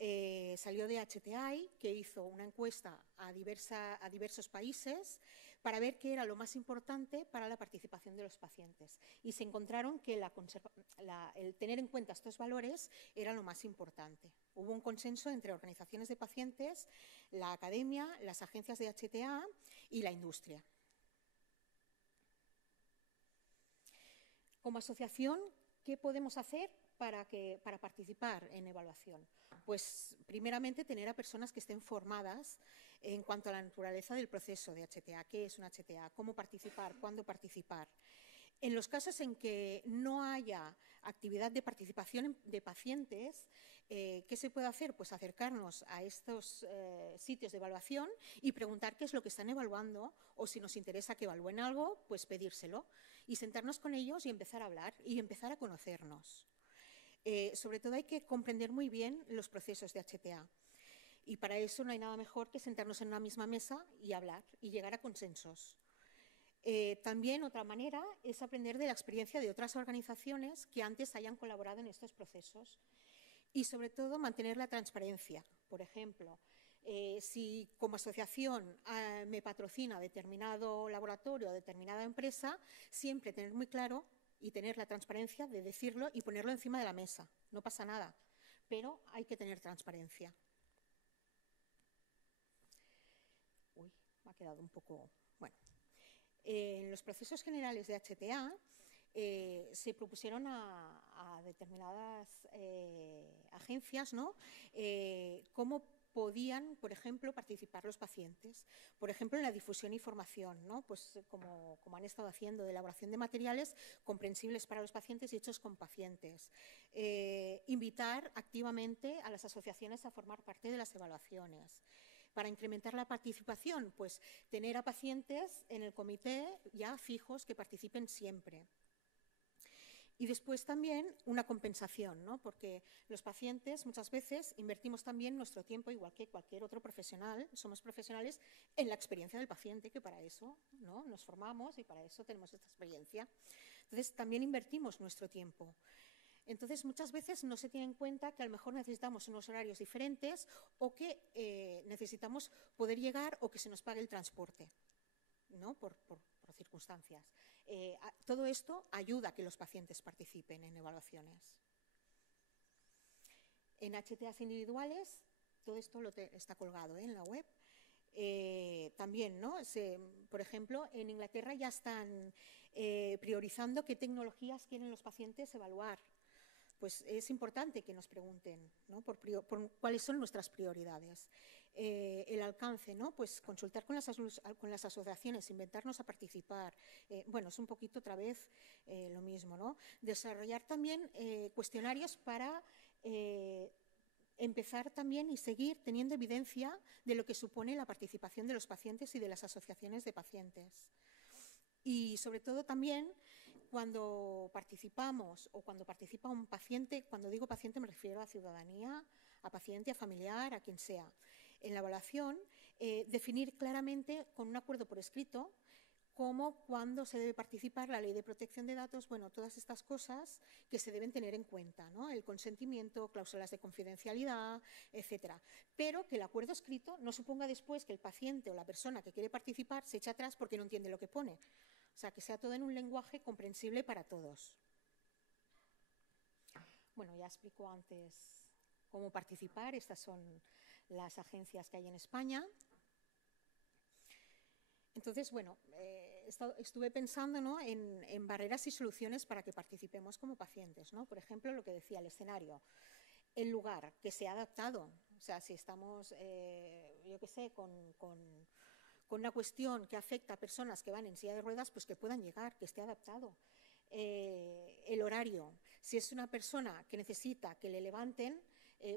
salió de HTI, que hizo una encuesta a diversos países para ver qué era lo más importante para la participación de los pacientes. Y se encontraron que el tener en cuenta estos valores era lo más importante. Hubo un consenso entre organizaciones de pacientes, la academia, las agencias de HTA y la industria. Como asociación, ¿qué podemos hacer para participar en evaluación? Pues, primeramente, tener a personas que estén formadas en cuanto a la naturaleza del proceso de HTA. ¿Qué es un HTA? ¿Cómo participar? ¿Cuándo participar? En los casos en que no haya actividad de participación de pacientes, ¿qué se puede hacer? Pues acercarnos a estos sitios de evaluación y preguntar qué es lo que están evaluando, o si nos interesa que evalúen algo, pues pedírselo y sentarnos con ellos y empezar a hablar y empezar a conocernos. Sobre todo hay que comprender muy bien los procesos de HTA. Y para eso no hay nada mejor que sentarnos en una misma mesa y hablar y llegar a consensos. También otra manera es aprender de la experiencia de otras organizaciones que antes hayan colaborado en estos procesos y, sobre todo, mantener la transparencia. Por ejemplo, si como asociación me patrocina determinado laboratorio o determinada empresa, siempre tener muy claro y tener la transparencia de decirlo y ponerlo encima de la mesa. No pasa nada, pero hay que tener transparencia. Uy, me ha quedado un poco... Bueno. En los procesos generales de HTA se propusieron a determinadas agencias, ¿no? Cómo podían, por ejemplo, participar los pacientes. Por ejemplo, en la difusión y formación, ¿no? Pues como han estado haciendo, de elaboración de materiales comprensibles para los pacientes y hechos con pacientes. Invitar activamente a las asociaciones a formar parte de las evaluaciones. Para incrementar la participación, pues tener a pacientes en el comité ya fijos que participen siempre. Y después también una compensación, ¿no? Porque los pacientes muchas veces invertimos también nuestro tiempo, igual que cualquier otro profesional, somos profesionales en la experiencia del paciente, que para eso, ¿no?, nos formamos y para eso tenemos esta experiencia. Entonces, también invertimos nuestro tiempo. Entonces, muchas veces no se tiene en cuenta que a lo mejor necesitamos unos horarios diferentes o que necesitamos poder llegar o que se nos pague el transporte, ¿no? Por circunstancias. Todo esto ayuda a que los pacientes participen en evaluaciones. En HTAs individuales, todo esto está colgado en la web. También, ¿no? Por ejemplo, en Inglaterra ya están priorizando qué tecnologías quieren los pacientes evaluar. Pues es importante que nos pregunten, ¿no?, por cuáles son nuestras prioridades. El alcance, ¿no? Pues consultar con las asociaciones, inventarnos a participar. Bueno, es un poquito otra vez lo mismo, ¿no? Desarrollar también cuestionarios para empezar también y seguir teniendo evidencia de lo que supone la participación de los pacientes y de las asociaciones de pacientes. Y sobre todo también cuando participamos o cuando participa un paciente, cuando digo paciente me refiero a ciudadanía, a paciente, a familiar, a quien sea. En la evaluación, definir claramente con un acuerdo por escrito cómo, cuándo se debe participar, la ley de protección de datos, bueno, todas estas cosas que se deben tener en cuenta, ¿no? El consentimiento, cláusulas de confidencialidad, etcétera. Pero que el acuerdo escrito no suponga después que el paciente o la persona que quiere participar se echa atrás porque no entiende lo que pone. O sea, que sea todo en un lenguaje comprensible para todos. Bueno, ya explico antes cómo participar. Estas son las agencias que hay en España. Entonces, bueno, estuve pensando, ¿no?, en barreras y soluciones para que participemos como pacientes, ¿no? Por ejemplo, lo que decía, el escenario, el lugar, que sea adaptado. O sea, si estamos, yo qué sé, con una cuestión que afecta a personas que van en silla de ruedas, pues que puedan llegar, que esté adaptado. El horario, si es una persona que necesita que le levanten,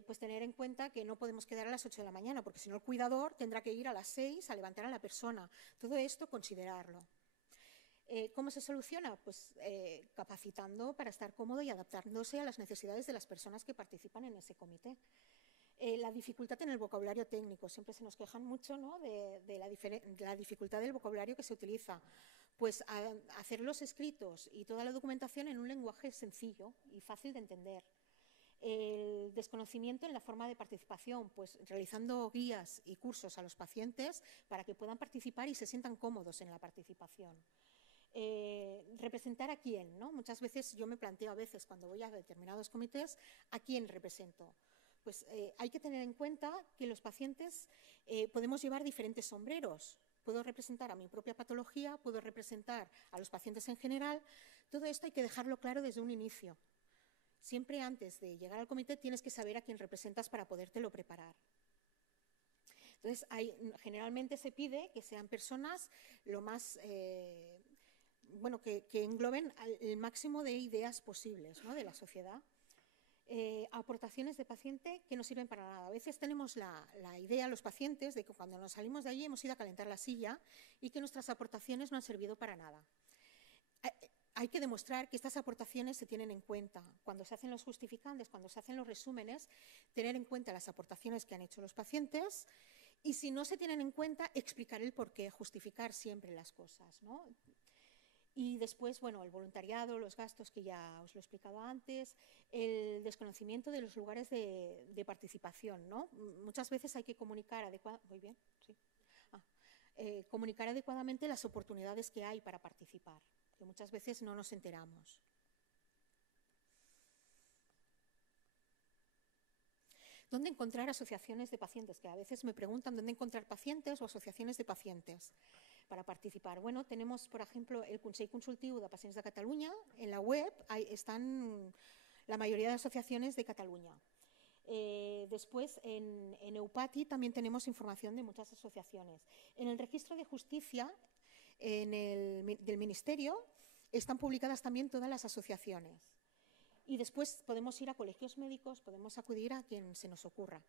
pues tener en cuenta que no podemos quedar a las 8 de la mañana, porque si no el cuidador tendrá que ir a las 6 a levantar a la persona. Todo esto considerarlo. ¿Cómo se soluciona? Pues capacitando para estar cómodo y adaptándose a las necesidades de las personas que participan en ese comité. La dificultad en el vocabulario técnico. Siempre se nos quejan mucho, ¿no?, de la dificultad del vocabulario que se utiliza. Pues hacer los escritos y toda la documentación en un lenguaje sencillo y fácil de entender. El desconocimiento en la forma de participación, pues realizando guías y cursos a los pacientes para que puedan participar y se sientan cómodos en la participación. Representar a quién, ¿no? Muchas veces yo me planteo a veces cuando voy a determinados comités, ¿a quién represento? Pues hay que tener en cuenta que los pacientes podemos llevar diferentes sombreros. Puedo representar a mi propia patología, puedo representar a los pacientes en general. Todo esto hay que dejarlo claro desde un inicio. Siempre antes de llegar al comité tienes que saber a quién representas para podértelo preparar. Entonces, generalmente se pide que sean personas lo más bueno, que engloben el máximo de ideas posibles, ¿no?, de la sociedad. Aportaciones de paciente que no sirven para nada. A veces tenemos la idea, los pacientes, de que cuando nos salimos de allí hemos ido a calentar la silla y que nuestras aportaciones no han servido para nada. Hay que demostrar que estas aportaciones se tienen en cuenta. Cuando se hacen los justificantes, cuando se hacen los resúmenes, tener en cuenta las aportaciones que han hecho los pacientes y, si no se tienen en cuenta, explicar el porqué, justificar siempre las cosas, ¿no? Y después, bueno, el voluntariado, los gastos que ya os lo he explicado antes, el desconocimiento de los lugares de participación, ¿no? Muchas veces hay que comunicar adecuadamente, muy bien, sí. Comunicar adecuadamente las oportunidades que hay para participar, que muchas veces no nos enteramos. ¿Dónde encontrar asociaciones de pacientes? Que a veces me preguntan dónde encontrar pacientes o asociaciones de pacientes para participar. Bueno, tenemos, por ejemplo, el Consell Consultiu de Pacients de Catalunya. En la web están la mayoría de asociaciones de Cataluña. Después, en EUPATI también tenemos información de muchas asociaciones. En el registro de justicia del Ministerio están publicadas también todas las asociaciones. Y después podemos ir a colegios médicos, podemos acudir a quien se nos ocurra.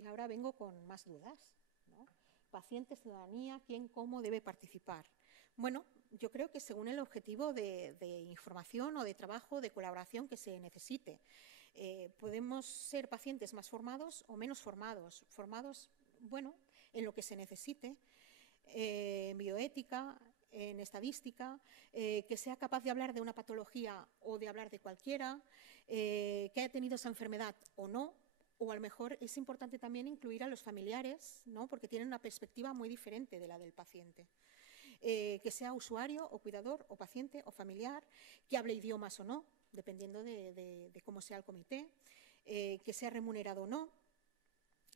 Y ahora vengo con más dudas, ¿no? Pacientes, ciudadanía, quién, cómo debe participar. Bueno, yo creo que según el objetivo de información o de trabajo, de colaboración que se necesite. Podemos ser pacientes más formados o menos formados. Formados, bueno, en lo que se necesite, en bioética, en estadística, que sea capaz de hablar de una patología o de hablar de cualquiera, que haya tenido esa enfermedad o no, o a lo mejor es importante también incluir a los familiares, ¿no?, porque tienen una perspectiva muy diferente de la del paciente. Que sea usuario o cuidador o paciente o familiar, que hable idiomas o no, dependiendo de cómo sea el comité, que sea remunerado o no,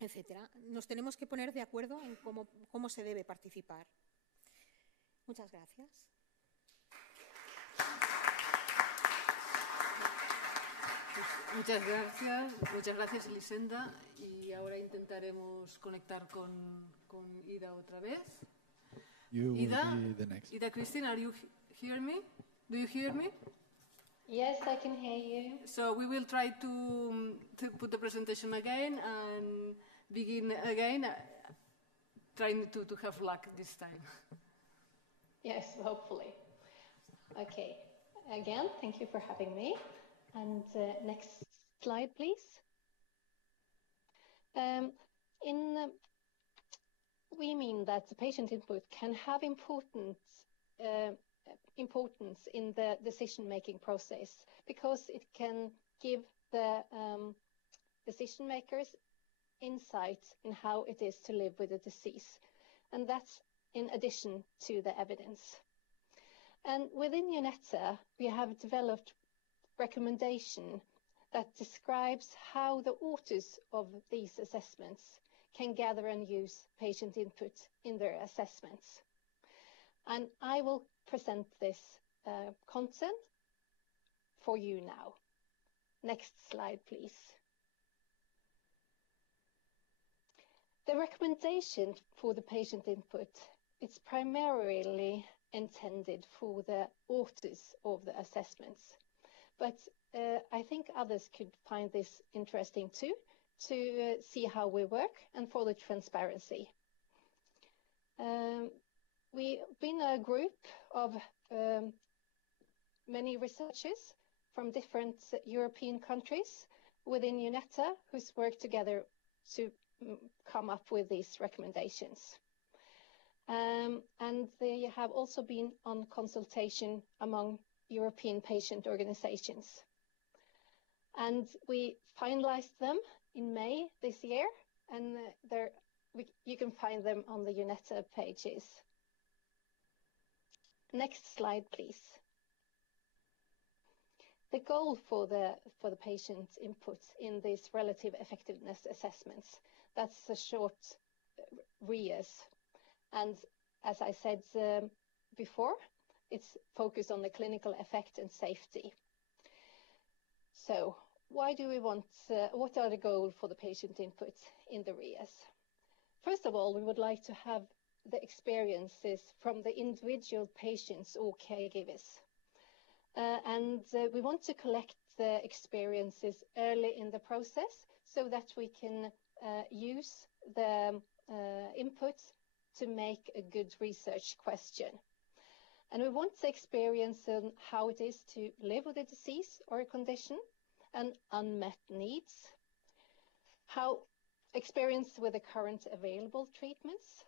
etcétera. Nos tenemos que poner de acuerdo en cómo se debe participar. Muchas gracias. Muchas gracias, Elisenda. Y ahora intentaremos conectar con Ida otra vez. Ida, Christine, are you hear me? Do you hear me? Yes, I can hear you. So we will try to put the presentation again and begin again, trying to have luck this time. Yes, hopefully. Okay. Again, thank you for having me. And next slide, please. We mean that the patient input can have importance in the decision-making process because it can give the decision makers insight in how it is to live with the disease. And that's in addition to the evidence. And within UNETA, we have developed recommendation that describes how the authors of these assessments can gather and use patient input in their assessments. And I will present this content for you now. Next slide, please. The recommendation for the patient input is primarily intended for the authors of the assessments. But I think others could find this interesting too, to see how we work and for the transparency. We've been a group of many researchers from different European countries within UNETA who's worked together to come up with these recommendations. And they have also been on consultation among European patient organizations. And we finalized them in May this year, and you can find them on the UNETA pages. Next slide, please. The goal for the patient input in these relative effectiveness assessments, that's the short REAS. And as I said before, it's focused on the clinical effect and safety. So why do we want, what are the goals for the patient input in the REAS? First of all, we would like to have the experiences from the individual patients or caregivers. We want to collect the experiences early in the process so that we can use the inputs to make a good research question. And we want to experience how it is to live with a disease or a condition and unmet needs, how experience with the current available treatments,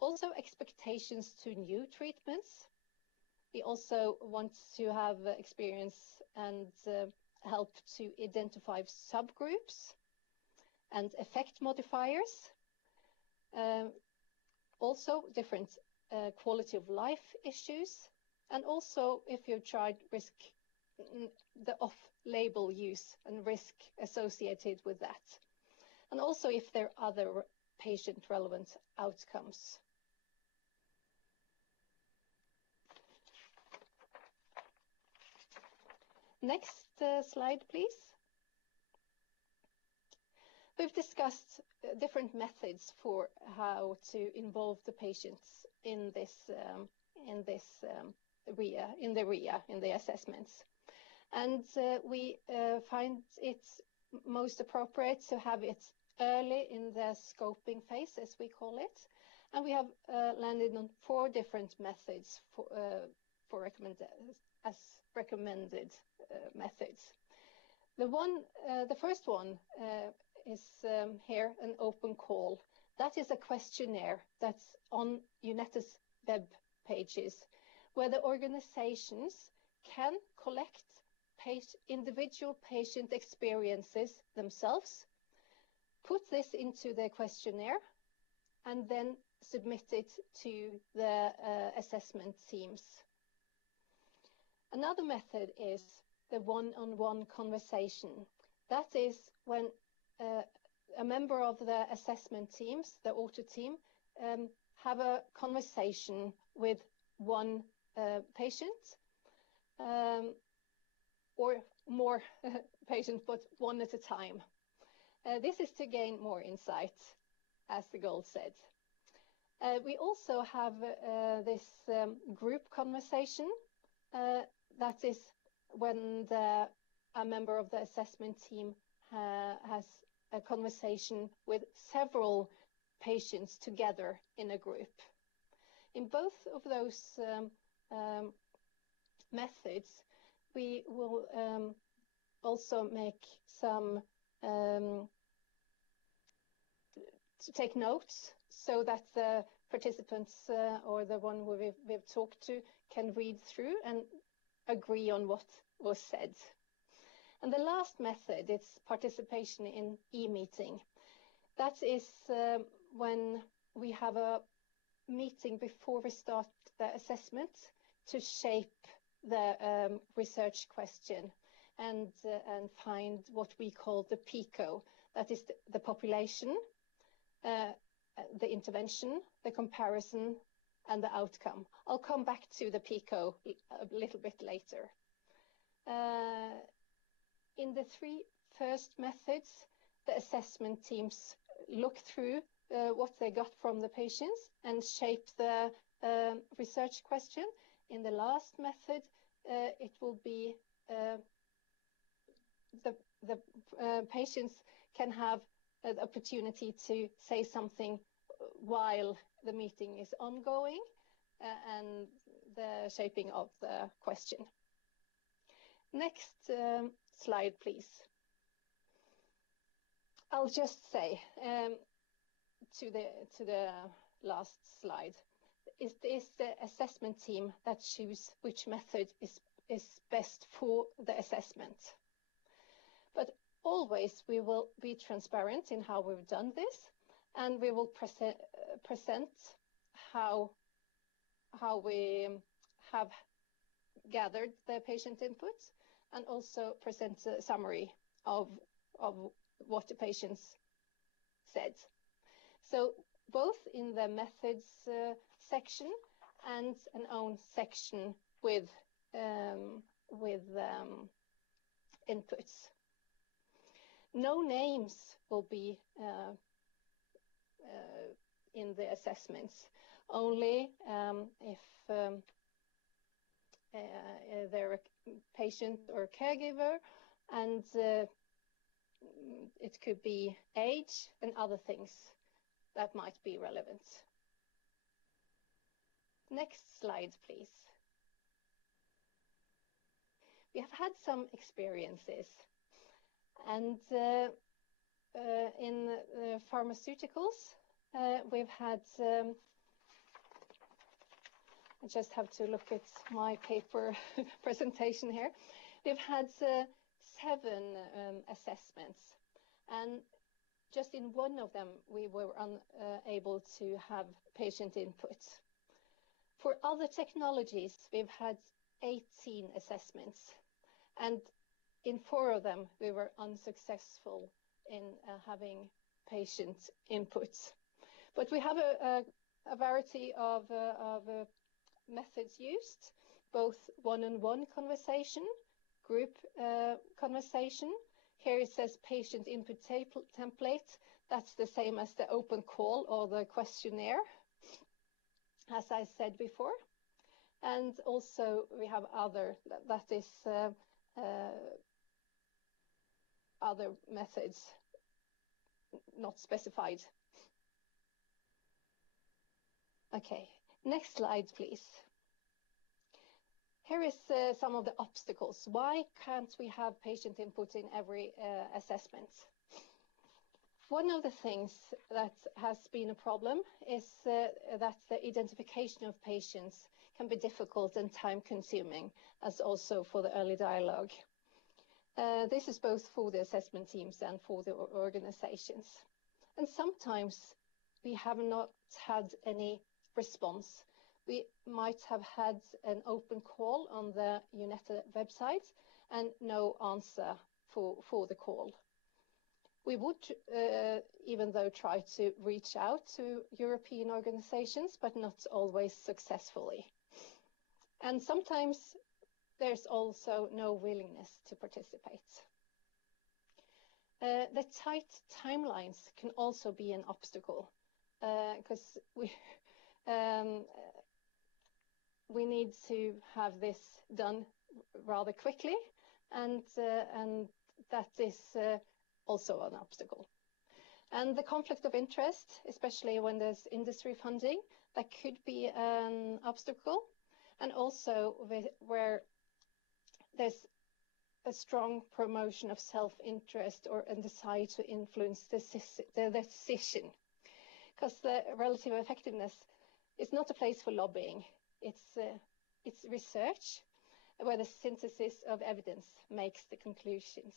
also expectations to new treatments. We also want to have experience and help to identify subgroups and effect modifiers. Also different quality of life issues, and also if you've tried the off-label use and risk associated with that. And also if there are other patient-relevant outcomes. Next slide, please. We've discussed different methods for how to involve the patients in the RIA, in the assessments. And we find it most appropriate to have it early in the scoping phase, as we call it. And we have landed on 4 different methods as recommended methods. The first one is here an open call. That is a questionnaire that's on UNETA's web pages, where the organizations can collect individual patient experiences themselves, put this into the questionnaire, and then submit it to the assessment teams. Another method is the one-on-one conversation. That is when a member of the assessment teams, the auto team, have a conversation with one patient or more patients, but one at a time. This is to gain more insight, as the goal said. We also have this group conversation. That is when a member of the assessment team has a conversation with several patients together in a group. In both of those methods, we will also make some to take notes so that the participants or the one who we've talked to can read through and agree on what was said. And the last method is participation in e-meeting. That is when we have a meeting before we start the assessment to shape the research question and find what we call the PICO. That is the population, the intervention, the comparison, and the outcome. I'll come back to the PICO a little bit later. In the 3 first methods, the assessment teams look through what they got from the patients and shape the research question. In the last method, it will be the patients can have the opportunity to say something while the meeting is ongoing and the shaping of the question. Next slide, please. I'll just say to the last slide, it is the assessment team that choose which method is best for the assessment. But always we will be transparent in how we've done this, and we will present how we have gathered the patient input, and also present a summary of what the patients said. So both in the methods section and an own section with inputs. No names will be in the assessments. only if they're a patient or caregiver, and it could be age and other things that might be relevant. Next slide, please. We have had some experiences, and in pharmaceuticals, we've had, I just have to look at my paper presentation here. We've had 7 assessments, and just in one of them, we were unable to have patient input. For other technologies, we've had 18 assessments, and in 4 of them, we were unsuccessful in having patient input. But we have a variety of methods used, both one-on-one conversation, group conversation. Here it says patient input template. That's the same as the open call or the questionnaire, as I said before. And also we have other, that is other methods not specified. Okay, next slide, please. Here is some of the obstacles. Why can't we have patient input in every assessment? One of the things that has been a problem is that the identification of patients can be difficult and time-consuming, as also for the early dialogue. This is both for the assessment teams and for the organizations. And sometimes we have not had any response. We might have had an open call on the UNETA website and no answer for the call. We would, even though, try to reach out to European organizations, but not always successfully. And sometimes there's also no willingness to participate. The tight timelines can also be an obstacle, because we need to have this done rather quickly, and that is also an obstacle. And the conflict of interest, especially when there's industry funding, that could be an obstacle, and also where there's a strong promotion of self-interest or a desire to influence the decision, because the relative effectiveness is not a place for lobbying. It's research where the synthesis of evidence makes the conclusions.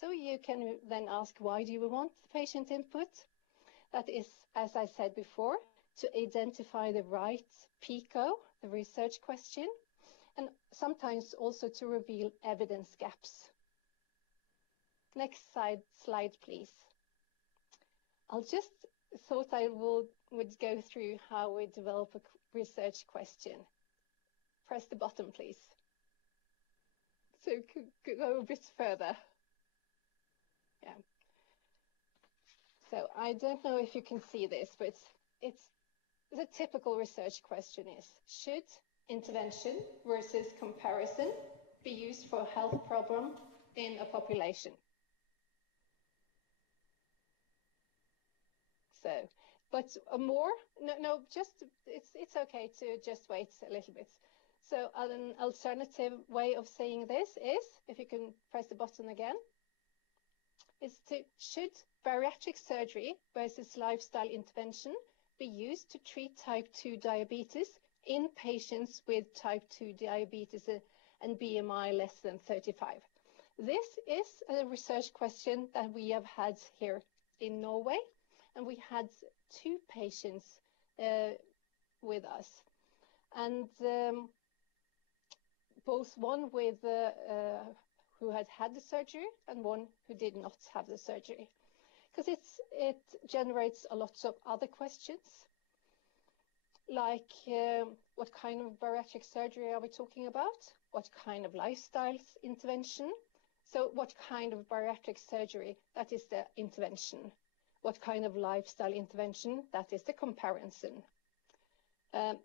So you can then ask, why do you want the patient input? That is, as I said before, to identify the right PICO, the research question, and sometimes also to reveal evidence gaps. Next slide, please. I'll just thought I would go through how we develop a research question. Press the button, please. So could go a bit further. Yeah. So I don't know if you can see this, but it's the typical research question is, should intervention versus comparison be used for a health problem in a population? So, but it's okay to just wait a little bit. So an alternative way of saying this is, if you can press the button again, is should bariatric surgery versus lifestyle intervention be used to treat type 2 diabetes in patients with type 2 diabetes and BMI less than 35? This is a research question that we have had here in Norway, and we had 2 patients with us, and both one with who had the surgery and one who did not have the surgery, because it generates a lot of other questions, like what kind of bariatric surgery are we talking about? What kind of lifestyle intervention? So what kind of bariatric surgery, that is the intervention. What kind of lifestyle intervention, that is the comparison.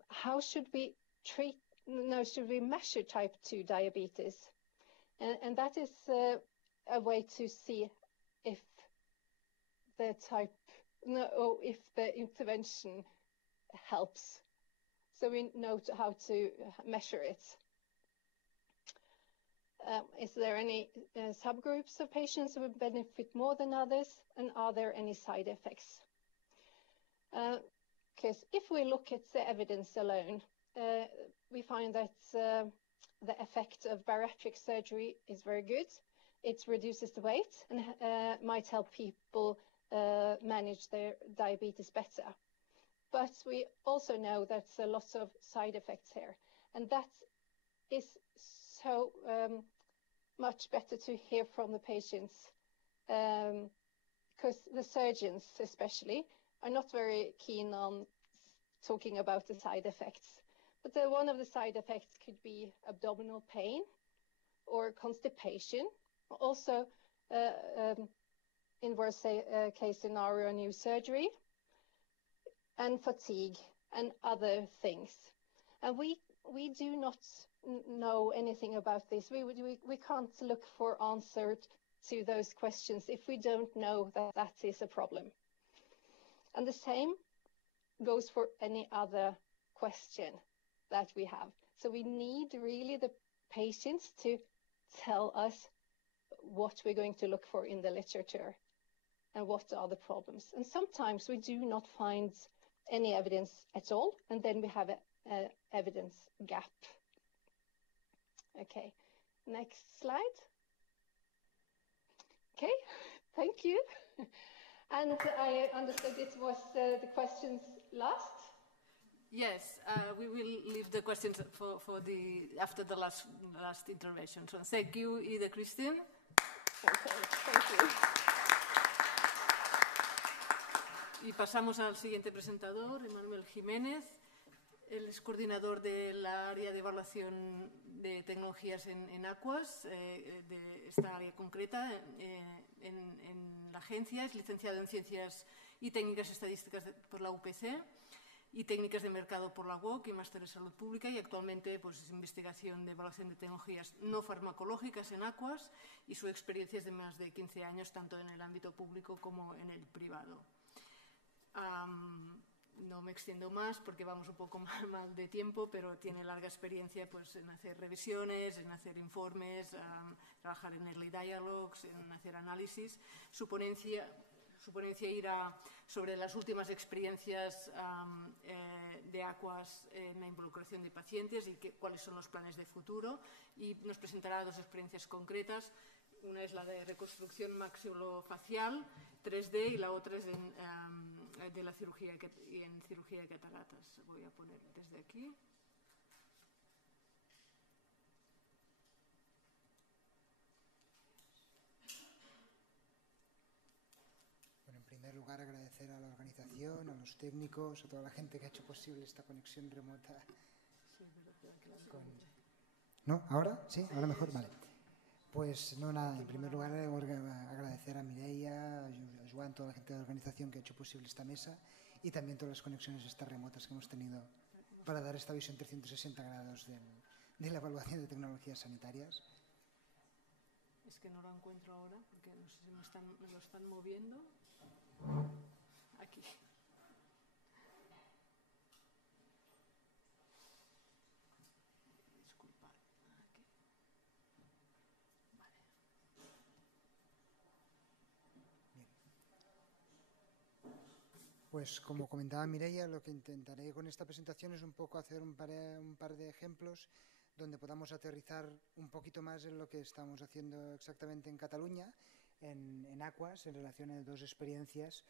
How should we should we measure type 2 diabetes? And that is a way to see if the if the intervention helps. So we know how to measure it. Is there any subgroups of patients who would benefit more than others? And are there any side effects? Because if we look at the evidence alone, we find that the effect of bariatric surgery is very good. It reduces the weight and might help people manage their diabetes better. But we also know that's a lot of side effects here. And that is so much better to hear from the patients, because the surgeons especially are not very keen on talking about the side effects. But one of the side effects could be abdominal pain or constipation, also in worst case scenario, new surgery, and fatigue and other things. And we do not know anything about this. We can't look for answers to those questions if we don't know that that is a problem. And the same goes for any other question that we have. So we need really the patients to tell us what we're going to look for in the literature and what are the problems. And sometimes we do not find any evidence at all, and then we have an evidence gap. Okay, next slide. Okay, thank you. And I understood it was the questions last. Yes, we will leave the questions for after the last intervention. So thank you, Ida Christine. Okay, thank you. Y pasamos al siguiente presentador, Emanuel Jiménez. Él es coordinador del área de evaluación de tecnologías en Aquas, de esta área concreta en la agencia. Es licenciado en Ciencias y Técnicas Estadísticas por la UPC y Técnicas de Mercado por la UOC y Máster de Salud Pública, y actualmente pues, es investigación de evaluación de tecnologías no farmacológicas en Aquas, y su experiencia es de más de 15 años, tanto en el ámbito público como en el privado. No me extiendo más porque vamos un poco mal de tiempo, pero tiene larga experiencia pues, en hacer revisiones, en hacer informes, trabajar en early dialogues, en hacer análisis. Su ponencia irá sobre las últimas experiencias de Aquas en la involucración de pacientes y cuáles son los planes de futuro, y nos presentará dos experiencias concretas. Una es la de reconstrucción maxilofacial 3D y la otra es de la cirugía en cirugía de cataratas. Voy a poner desde aquí. Bueno, en primer lugar agradecer a la organización, a los técnicos, a toda la gente que ha hecho posible esta conexión remota. ¿No? ¿Ahora? ¿Sí? ¿Ahora mejor? Vale. Pues no, nada, en primer lugar agradecer a Mireia, a Joan, toda la gente de la organización que ha hecho posible esta mesa, y también todas las conexiones estas remotas que hemos tenido para dar esta visión 360 grados de la evaluación de tecnologías sanitarias. Es que no lo encuentro ahora porque no sé si me lo están moviendo. Aquí. Pues como comentaba Mireia, lo que intentaré con esta presentación es un poco hacer un par de ejemplos donde podamos aterrizar un poquito más en lo que estamos haciendo exactamente en Cataluña, en Aquas, en relación a dos experiencias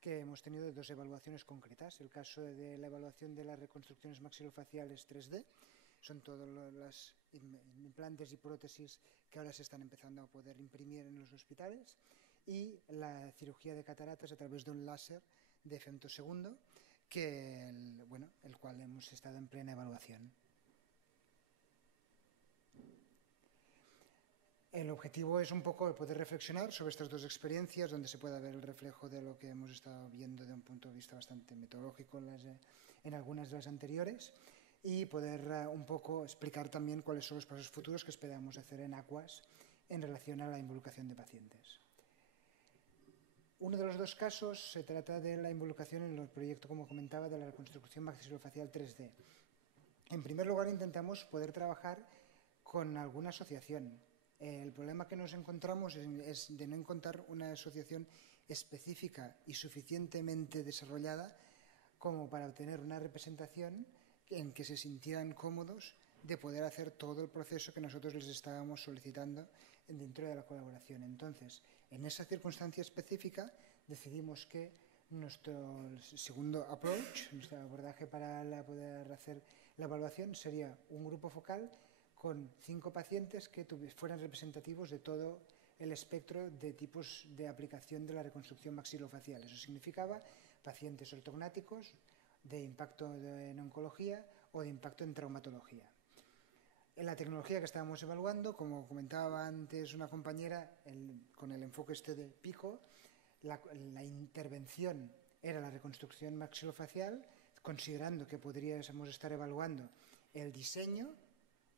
que hemos tenido de dos evaluaciones concretas. El caso de la evaluación de las reconstrucciones maxilofaciales 3D, son todos los implantes y prótesis que ahora se están empezando a poder imprimir en los hospitales, y la cirugía de cataratas a través de un láser de femtosegundo, el cual hemos estado en plena evaluación. El objetivo es un poco poder reflexionar sobre estas dos experiencias, donde se pueda ver el reflejo de lo que hemos estado viendo de un punto de vista bastante metodológico en algunas de las anteriores y poder un poco explicar también cuáles son los pasos futuros que esperamos hacer en Aquas en relación a la involucración de pacientes. Uno de los dos casos se trata de la involucración en el proyecto, como comentaba, de la reconstrucción maxilofacial 3D. En primer lugar, intentamos poder trabajar con alguna asociación. El problema que nos encontramos es de no encontrar una asociación específica y suficientemente desarrollada como para obtener una representación en que se sintieran cómodos de poder hacer todo el proceso que nosotros les estábamos solicitando dentro de la colaboración. Entonces, en esa circunstancia específica, decidimos que nuestro segundo approach, nuestro abordaje para poder hacer la evaluación, sería un grupo focal con 5 pacientes que fueran representativos de todo el espectro de tipos de aplicación de la reconstrucción maxilofacial. Eso significaba pacientes ortognáticos, de impacto en oncología o de impacto en traumatología. En la tecnología que estábamos evaluando, como comentaba antes una compañera, con el enfoque de Pico, la intervención era la reconstrucción maxilofacial, considerando que podríamos estar evaluando el diseño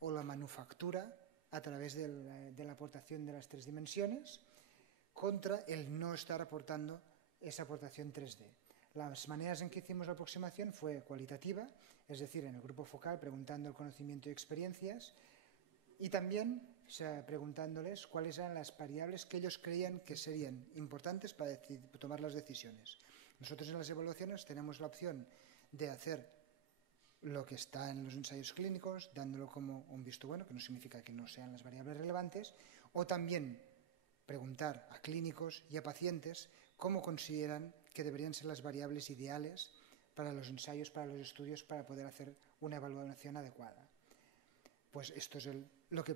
o la manufactura a través de la aportación de las 3 dimensiones, contra el no estar aportando esa aportación 3D. Las maneras en que hicimos la aproximación fue cualitativa, es decir, en el grupo focal preguntando el conocimiento y experiencias, y también preguntándoles cuáles eran las variables que ellos creían que serían importantes para tomar las decisiones. Nosotros en las evaluaciones tenemos la opción de hacer lo que está en los ensayos clínicos, dándolo como un visto bueno, que no significa que no sean las variables relevantes, o también preguntar a clínicos y a pacientes cómo consideran que deberían ser las variables ideales para los ensayos, para los estudios, para poder hacer una evaluación adecuada. Pues esto es lo que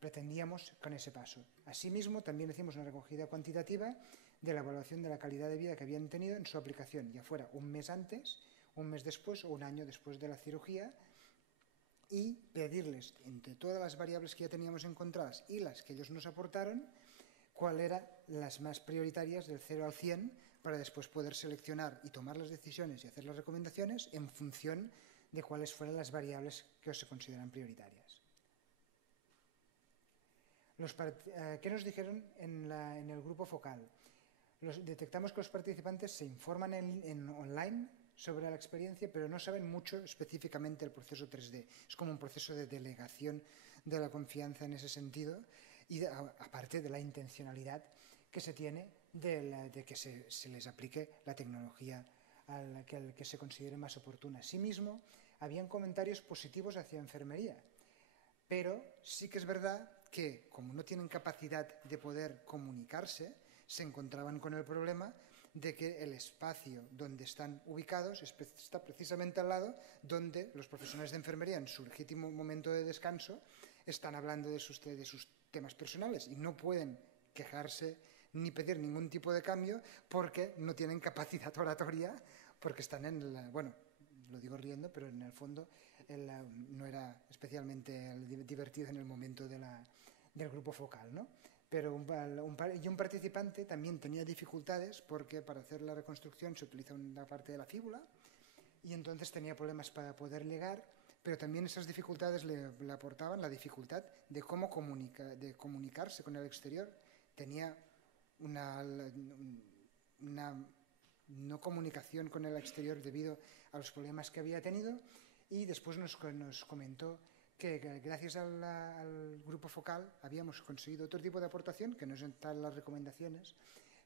pretendíamos con ese paso. Asimismo, también hicimos una recogida cuantitativa de la evaluación de la calidad de vida que habían tenido en su aplicación, ya fuera un mes antes, un mes después o un año después de la cirugía, y pedirles, entre todas las variables que ya teníamos encontradas y las que ellos nos aportaron, cuáles eran las más prioritarias del 0 al 100 para después poder seleccionar y tomar las decisiones y hacer las recomendaciones en función de cuáles fueran las variables que se consideran prioritarias. ¿Qué nos dijeron en el grupo focal? Detectamos que los participantes se informan en online sobre la experiencia, pero no saben mucho específicamente del proceso 3D. Es como un proceso de delegación de la confianza en ese sentido, y aparte de la intencionalidad que se tiene de que se les aplique la tecnología que se considere más oportuna. Asimismo, habían comentarios positivos hacia enfermería, pero sí que es verdad que, como no tienen capacidad de poder comunicarse, se encontraban con el problema de que el espacio donde están ubicados está precisamente al lado donde los profesionales de enfermería, en su legítimo momento de descanso, están hablando de sus temas personales y no pueden quejarse ni pedir ningún tipo de cambio porque no tienen capacidad oratoria, porque están bueno, lo digo riendo, pero en el fondo no era especialmente divertido en el momento del grupo focal, ¿no? Pero un participante también tenía dificultades porque para hacer la reconstrucción se utiliza una parte de la fíbula y entonces tenía problemas para poder llegar, pero también esas dificultades le aportaban la dificultad de cómo comunicarse con el exterior. Tenía una no comunicación con el exterior debido a los problemas que había tenido, y después nos comentó que gracias al grupo focal habíamos conseguido otro tipo de aportación, que no están las recomendaciones,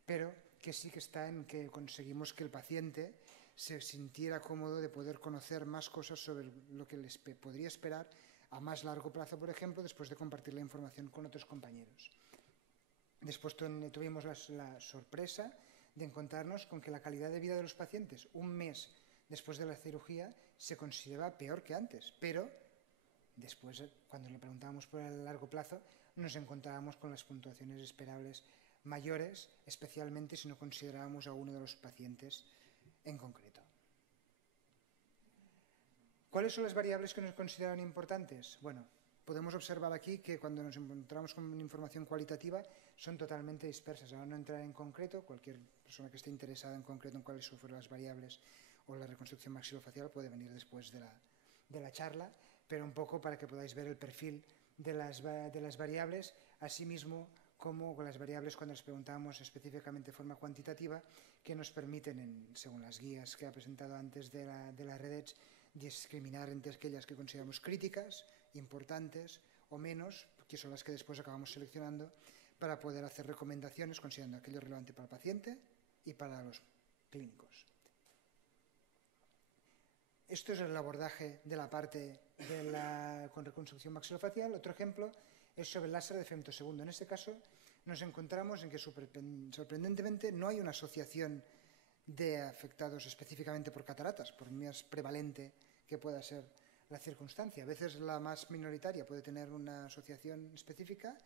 pero que sí que está en que conseguimos que el paciente se sintiera cómodo de poder conocer más cosas sobre lo que les podría esperar a más largo plazo, por ejemplo, después de compartir la información con otros compañeros. Después tuvimos la sorpresa de encontrarnos con que la calidad de vida de los pacientes un mes después de la cirugía se consideraba peor que antes, pero después, cuando le preguntábamos por el largo plazo, nos encontrábamos con las puntuaciones esperables mayores, especialmente si no considerábamos a uno de los pacientes en concreto. ¿Cuáles son las variables que nos consideran importantes? Bueno, podemos observar aquí que cuando nos encontramos con información cualitativa son totalmente dispersas. Ahora no entrar en concreto, cualquier persona que esté interesada en concreto en cuáles fueron las variables o la reconstrucción maxilofacial puede venir después de la charla, pero un poco para que podáis ver el perfil de las variables, asimismo como con las variables cuando les preguntamos específicamente de forma cuantitativa, que nos permiten, según las guías que ha presentado antes de la REDETS, discriminar entre aquellas que consideramos críticas, importantes o menos, que son las que después acabamos seleccionando para poder hacer recomendaciones considerando aquello relevante para el paciente y para los clínicos. Esto es el abordaje de la parte con reconstrucción maxilofacial. Otro ejemplo es sobre el láser de femtosegundo. En este caso nos encontramos en que sorprendentemente no hay una asociación de afectados específicamente por cataratas, por más prevalente que pueda ser la circunstancia. A veces la más minoritaria puede tener una asociación específica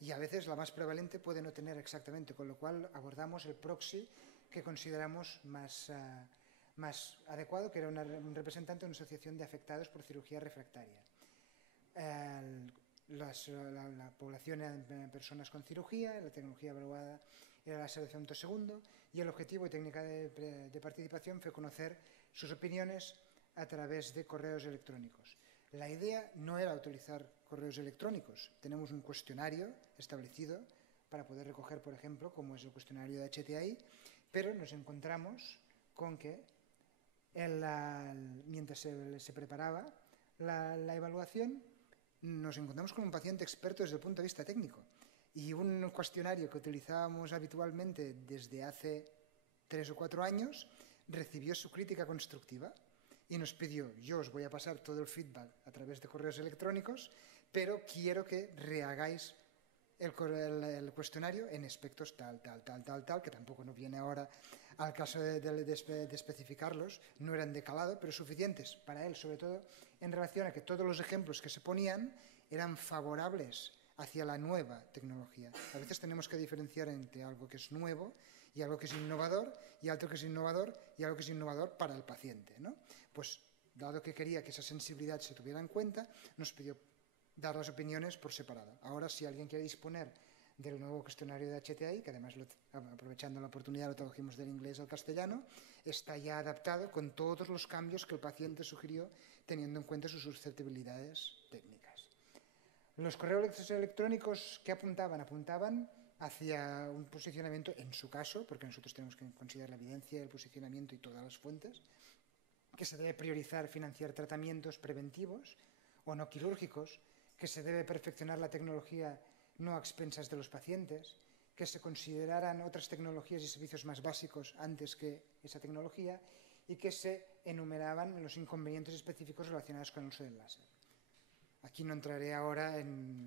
y a veces la más prevalente puede no tener exactamente, con lo cual abordamos el proxy que consideramos más adecuado, que era un representante de una asociación de afectados por cirugía refractaria. La población eran personas con cirugía, la tecnología evaluada era láser de femtosegundo y el objetivo y técnica de participación fue conocer sus opiniones a través de correos electrónicos. La idea no era utilizar correos electrónicos, tenemos un cuestionario establecido para poder recoger, por ejemplo, como es el cuestionario de HTI, pero nos encontramos con que mientras se preparaba la evaluación, nos encontramos con un paciente experto desde el punto de vista técnico y un cuestionario que utilizábamos habitualmente desde hace 3 o 4 años recibió su crítica constructiva y nos pidió: yo os voy a pasar todo el feedback a través de correos electrónicos, pero quiero que rehagáis el cuestionario en aspectos tal, que tampoco nos viene ahora al caso de especificarlos, no eran de calado, pero suficientes para él, sobre todo en relación a que todos los ejemplos que se ponían eran favorables hacia la nueva tecnología. A veces tenemos que diferenciar entre algo que es nuevo y algo que es innovador, y algo que es innovador y algo que es innovador para el paciente, ¿no? Pues, dado que quería que esa sensibilidad se tuviera en cuenta, nos pidió dar las opiniones por separado. Ahora, si alguien quiere disponer del nuevo cuestionario de HTI, que además, aprovechando la oportunidad, lo tradujimos del inglés al castellano, está ya adaptado con todos los cambios que el paciente sugirió, teniendo en cuenta sus susceptibilidades técnicas. Los correos electrónicos que apuntaban hacia un posicionamiento, en su caso, porque nosotros tenemos que considerar la evidencia, el posicionamiento y todas las fuentes, que se debe priorizar financiar tratamientos preventivos o no quirúrgicos, que se debe perfeccionar la tecnología no a expensas de los pacientes, que se consideraran otras tecnologías y servicios más básicos antes que esa tecnología y que se enumeraban los inconvenientes específicos relacionados con el uso del láser. Aquí no entraré ahora,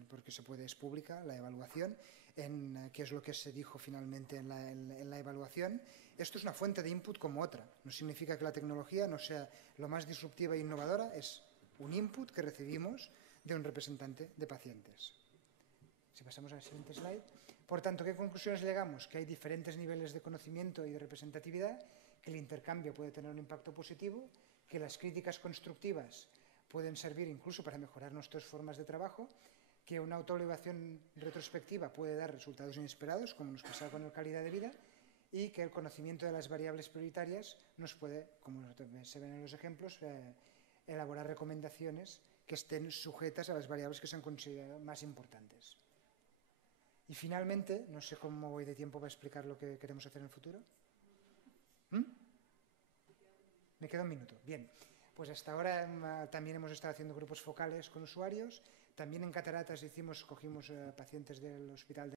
porque es pública la evaluación, en qué es lo que se dijo finalmente en la evaluación. Esto es una fuente de input como otra. No significa que la tecnología no sea lo más disruptiva e innovadora, es un input que recibimos de un representante de pacientes. Si pasamos al siguiente slide. Por tanto, ¿qué conclusiones llegamos? Que hay diferentes niveles de conocimiento y de representatividad, que el intercambio puede tener un impacto positivo, que las críticas constructivas pueden servir incluso para mejorar nuestras formas de trabajo, que una autoevaluación retrospectiva puede dar resultados inesperados, como nos pasaba con la calidad de vida, y que el conocimiento de las variables prioritarias nos puede, como se ven en los ejemplos, elaborar recomendaciones que estén sujetas a las variables que se han considerado más importantes. Y finalmente, no sé cómo voy de tiempo para explicar lo que queremos hacer en el futuro. Me queda un minuto. Bien, pues hasta ahora también hemos estado haciendo grupos focales con usuarios. También en cataratas cogimos pacientes del hospital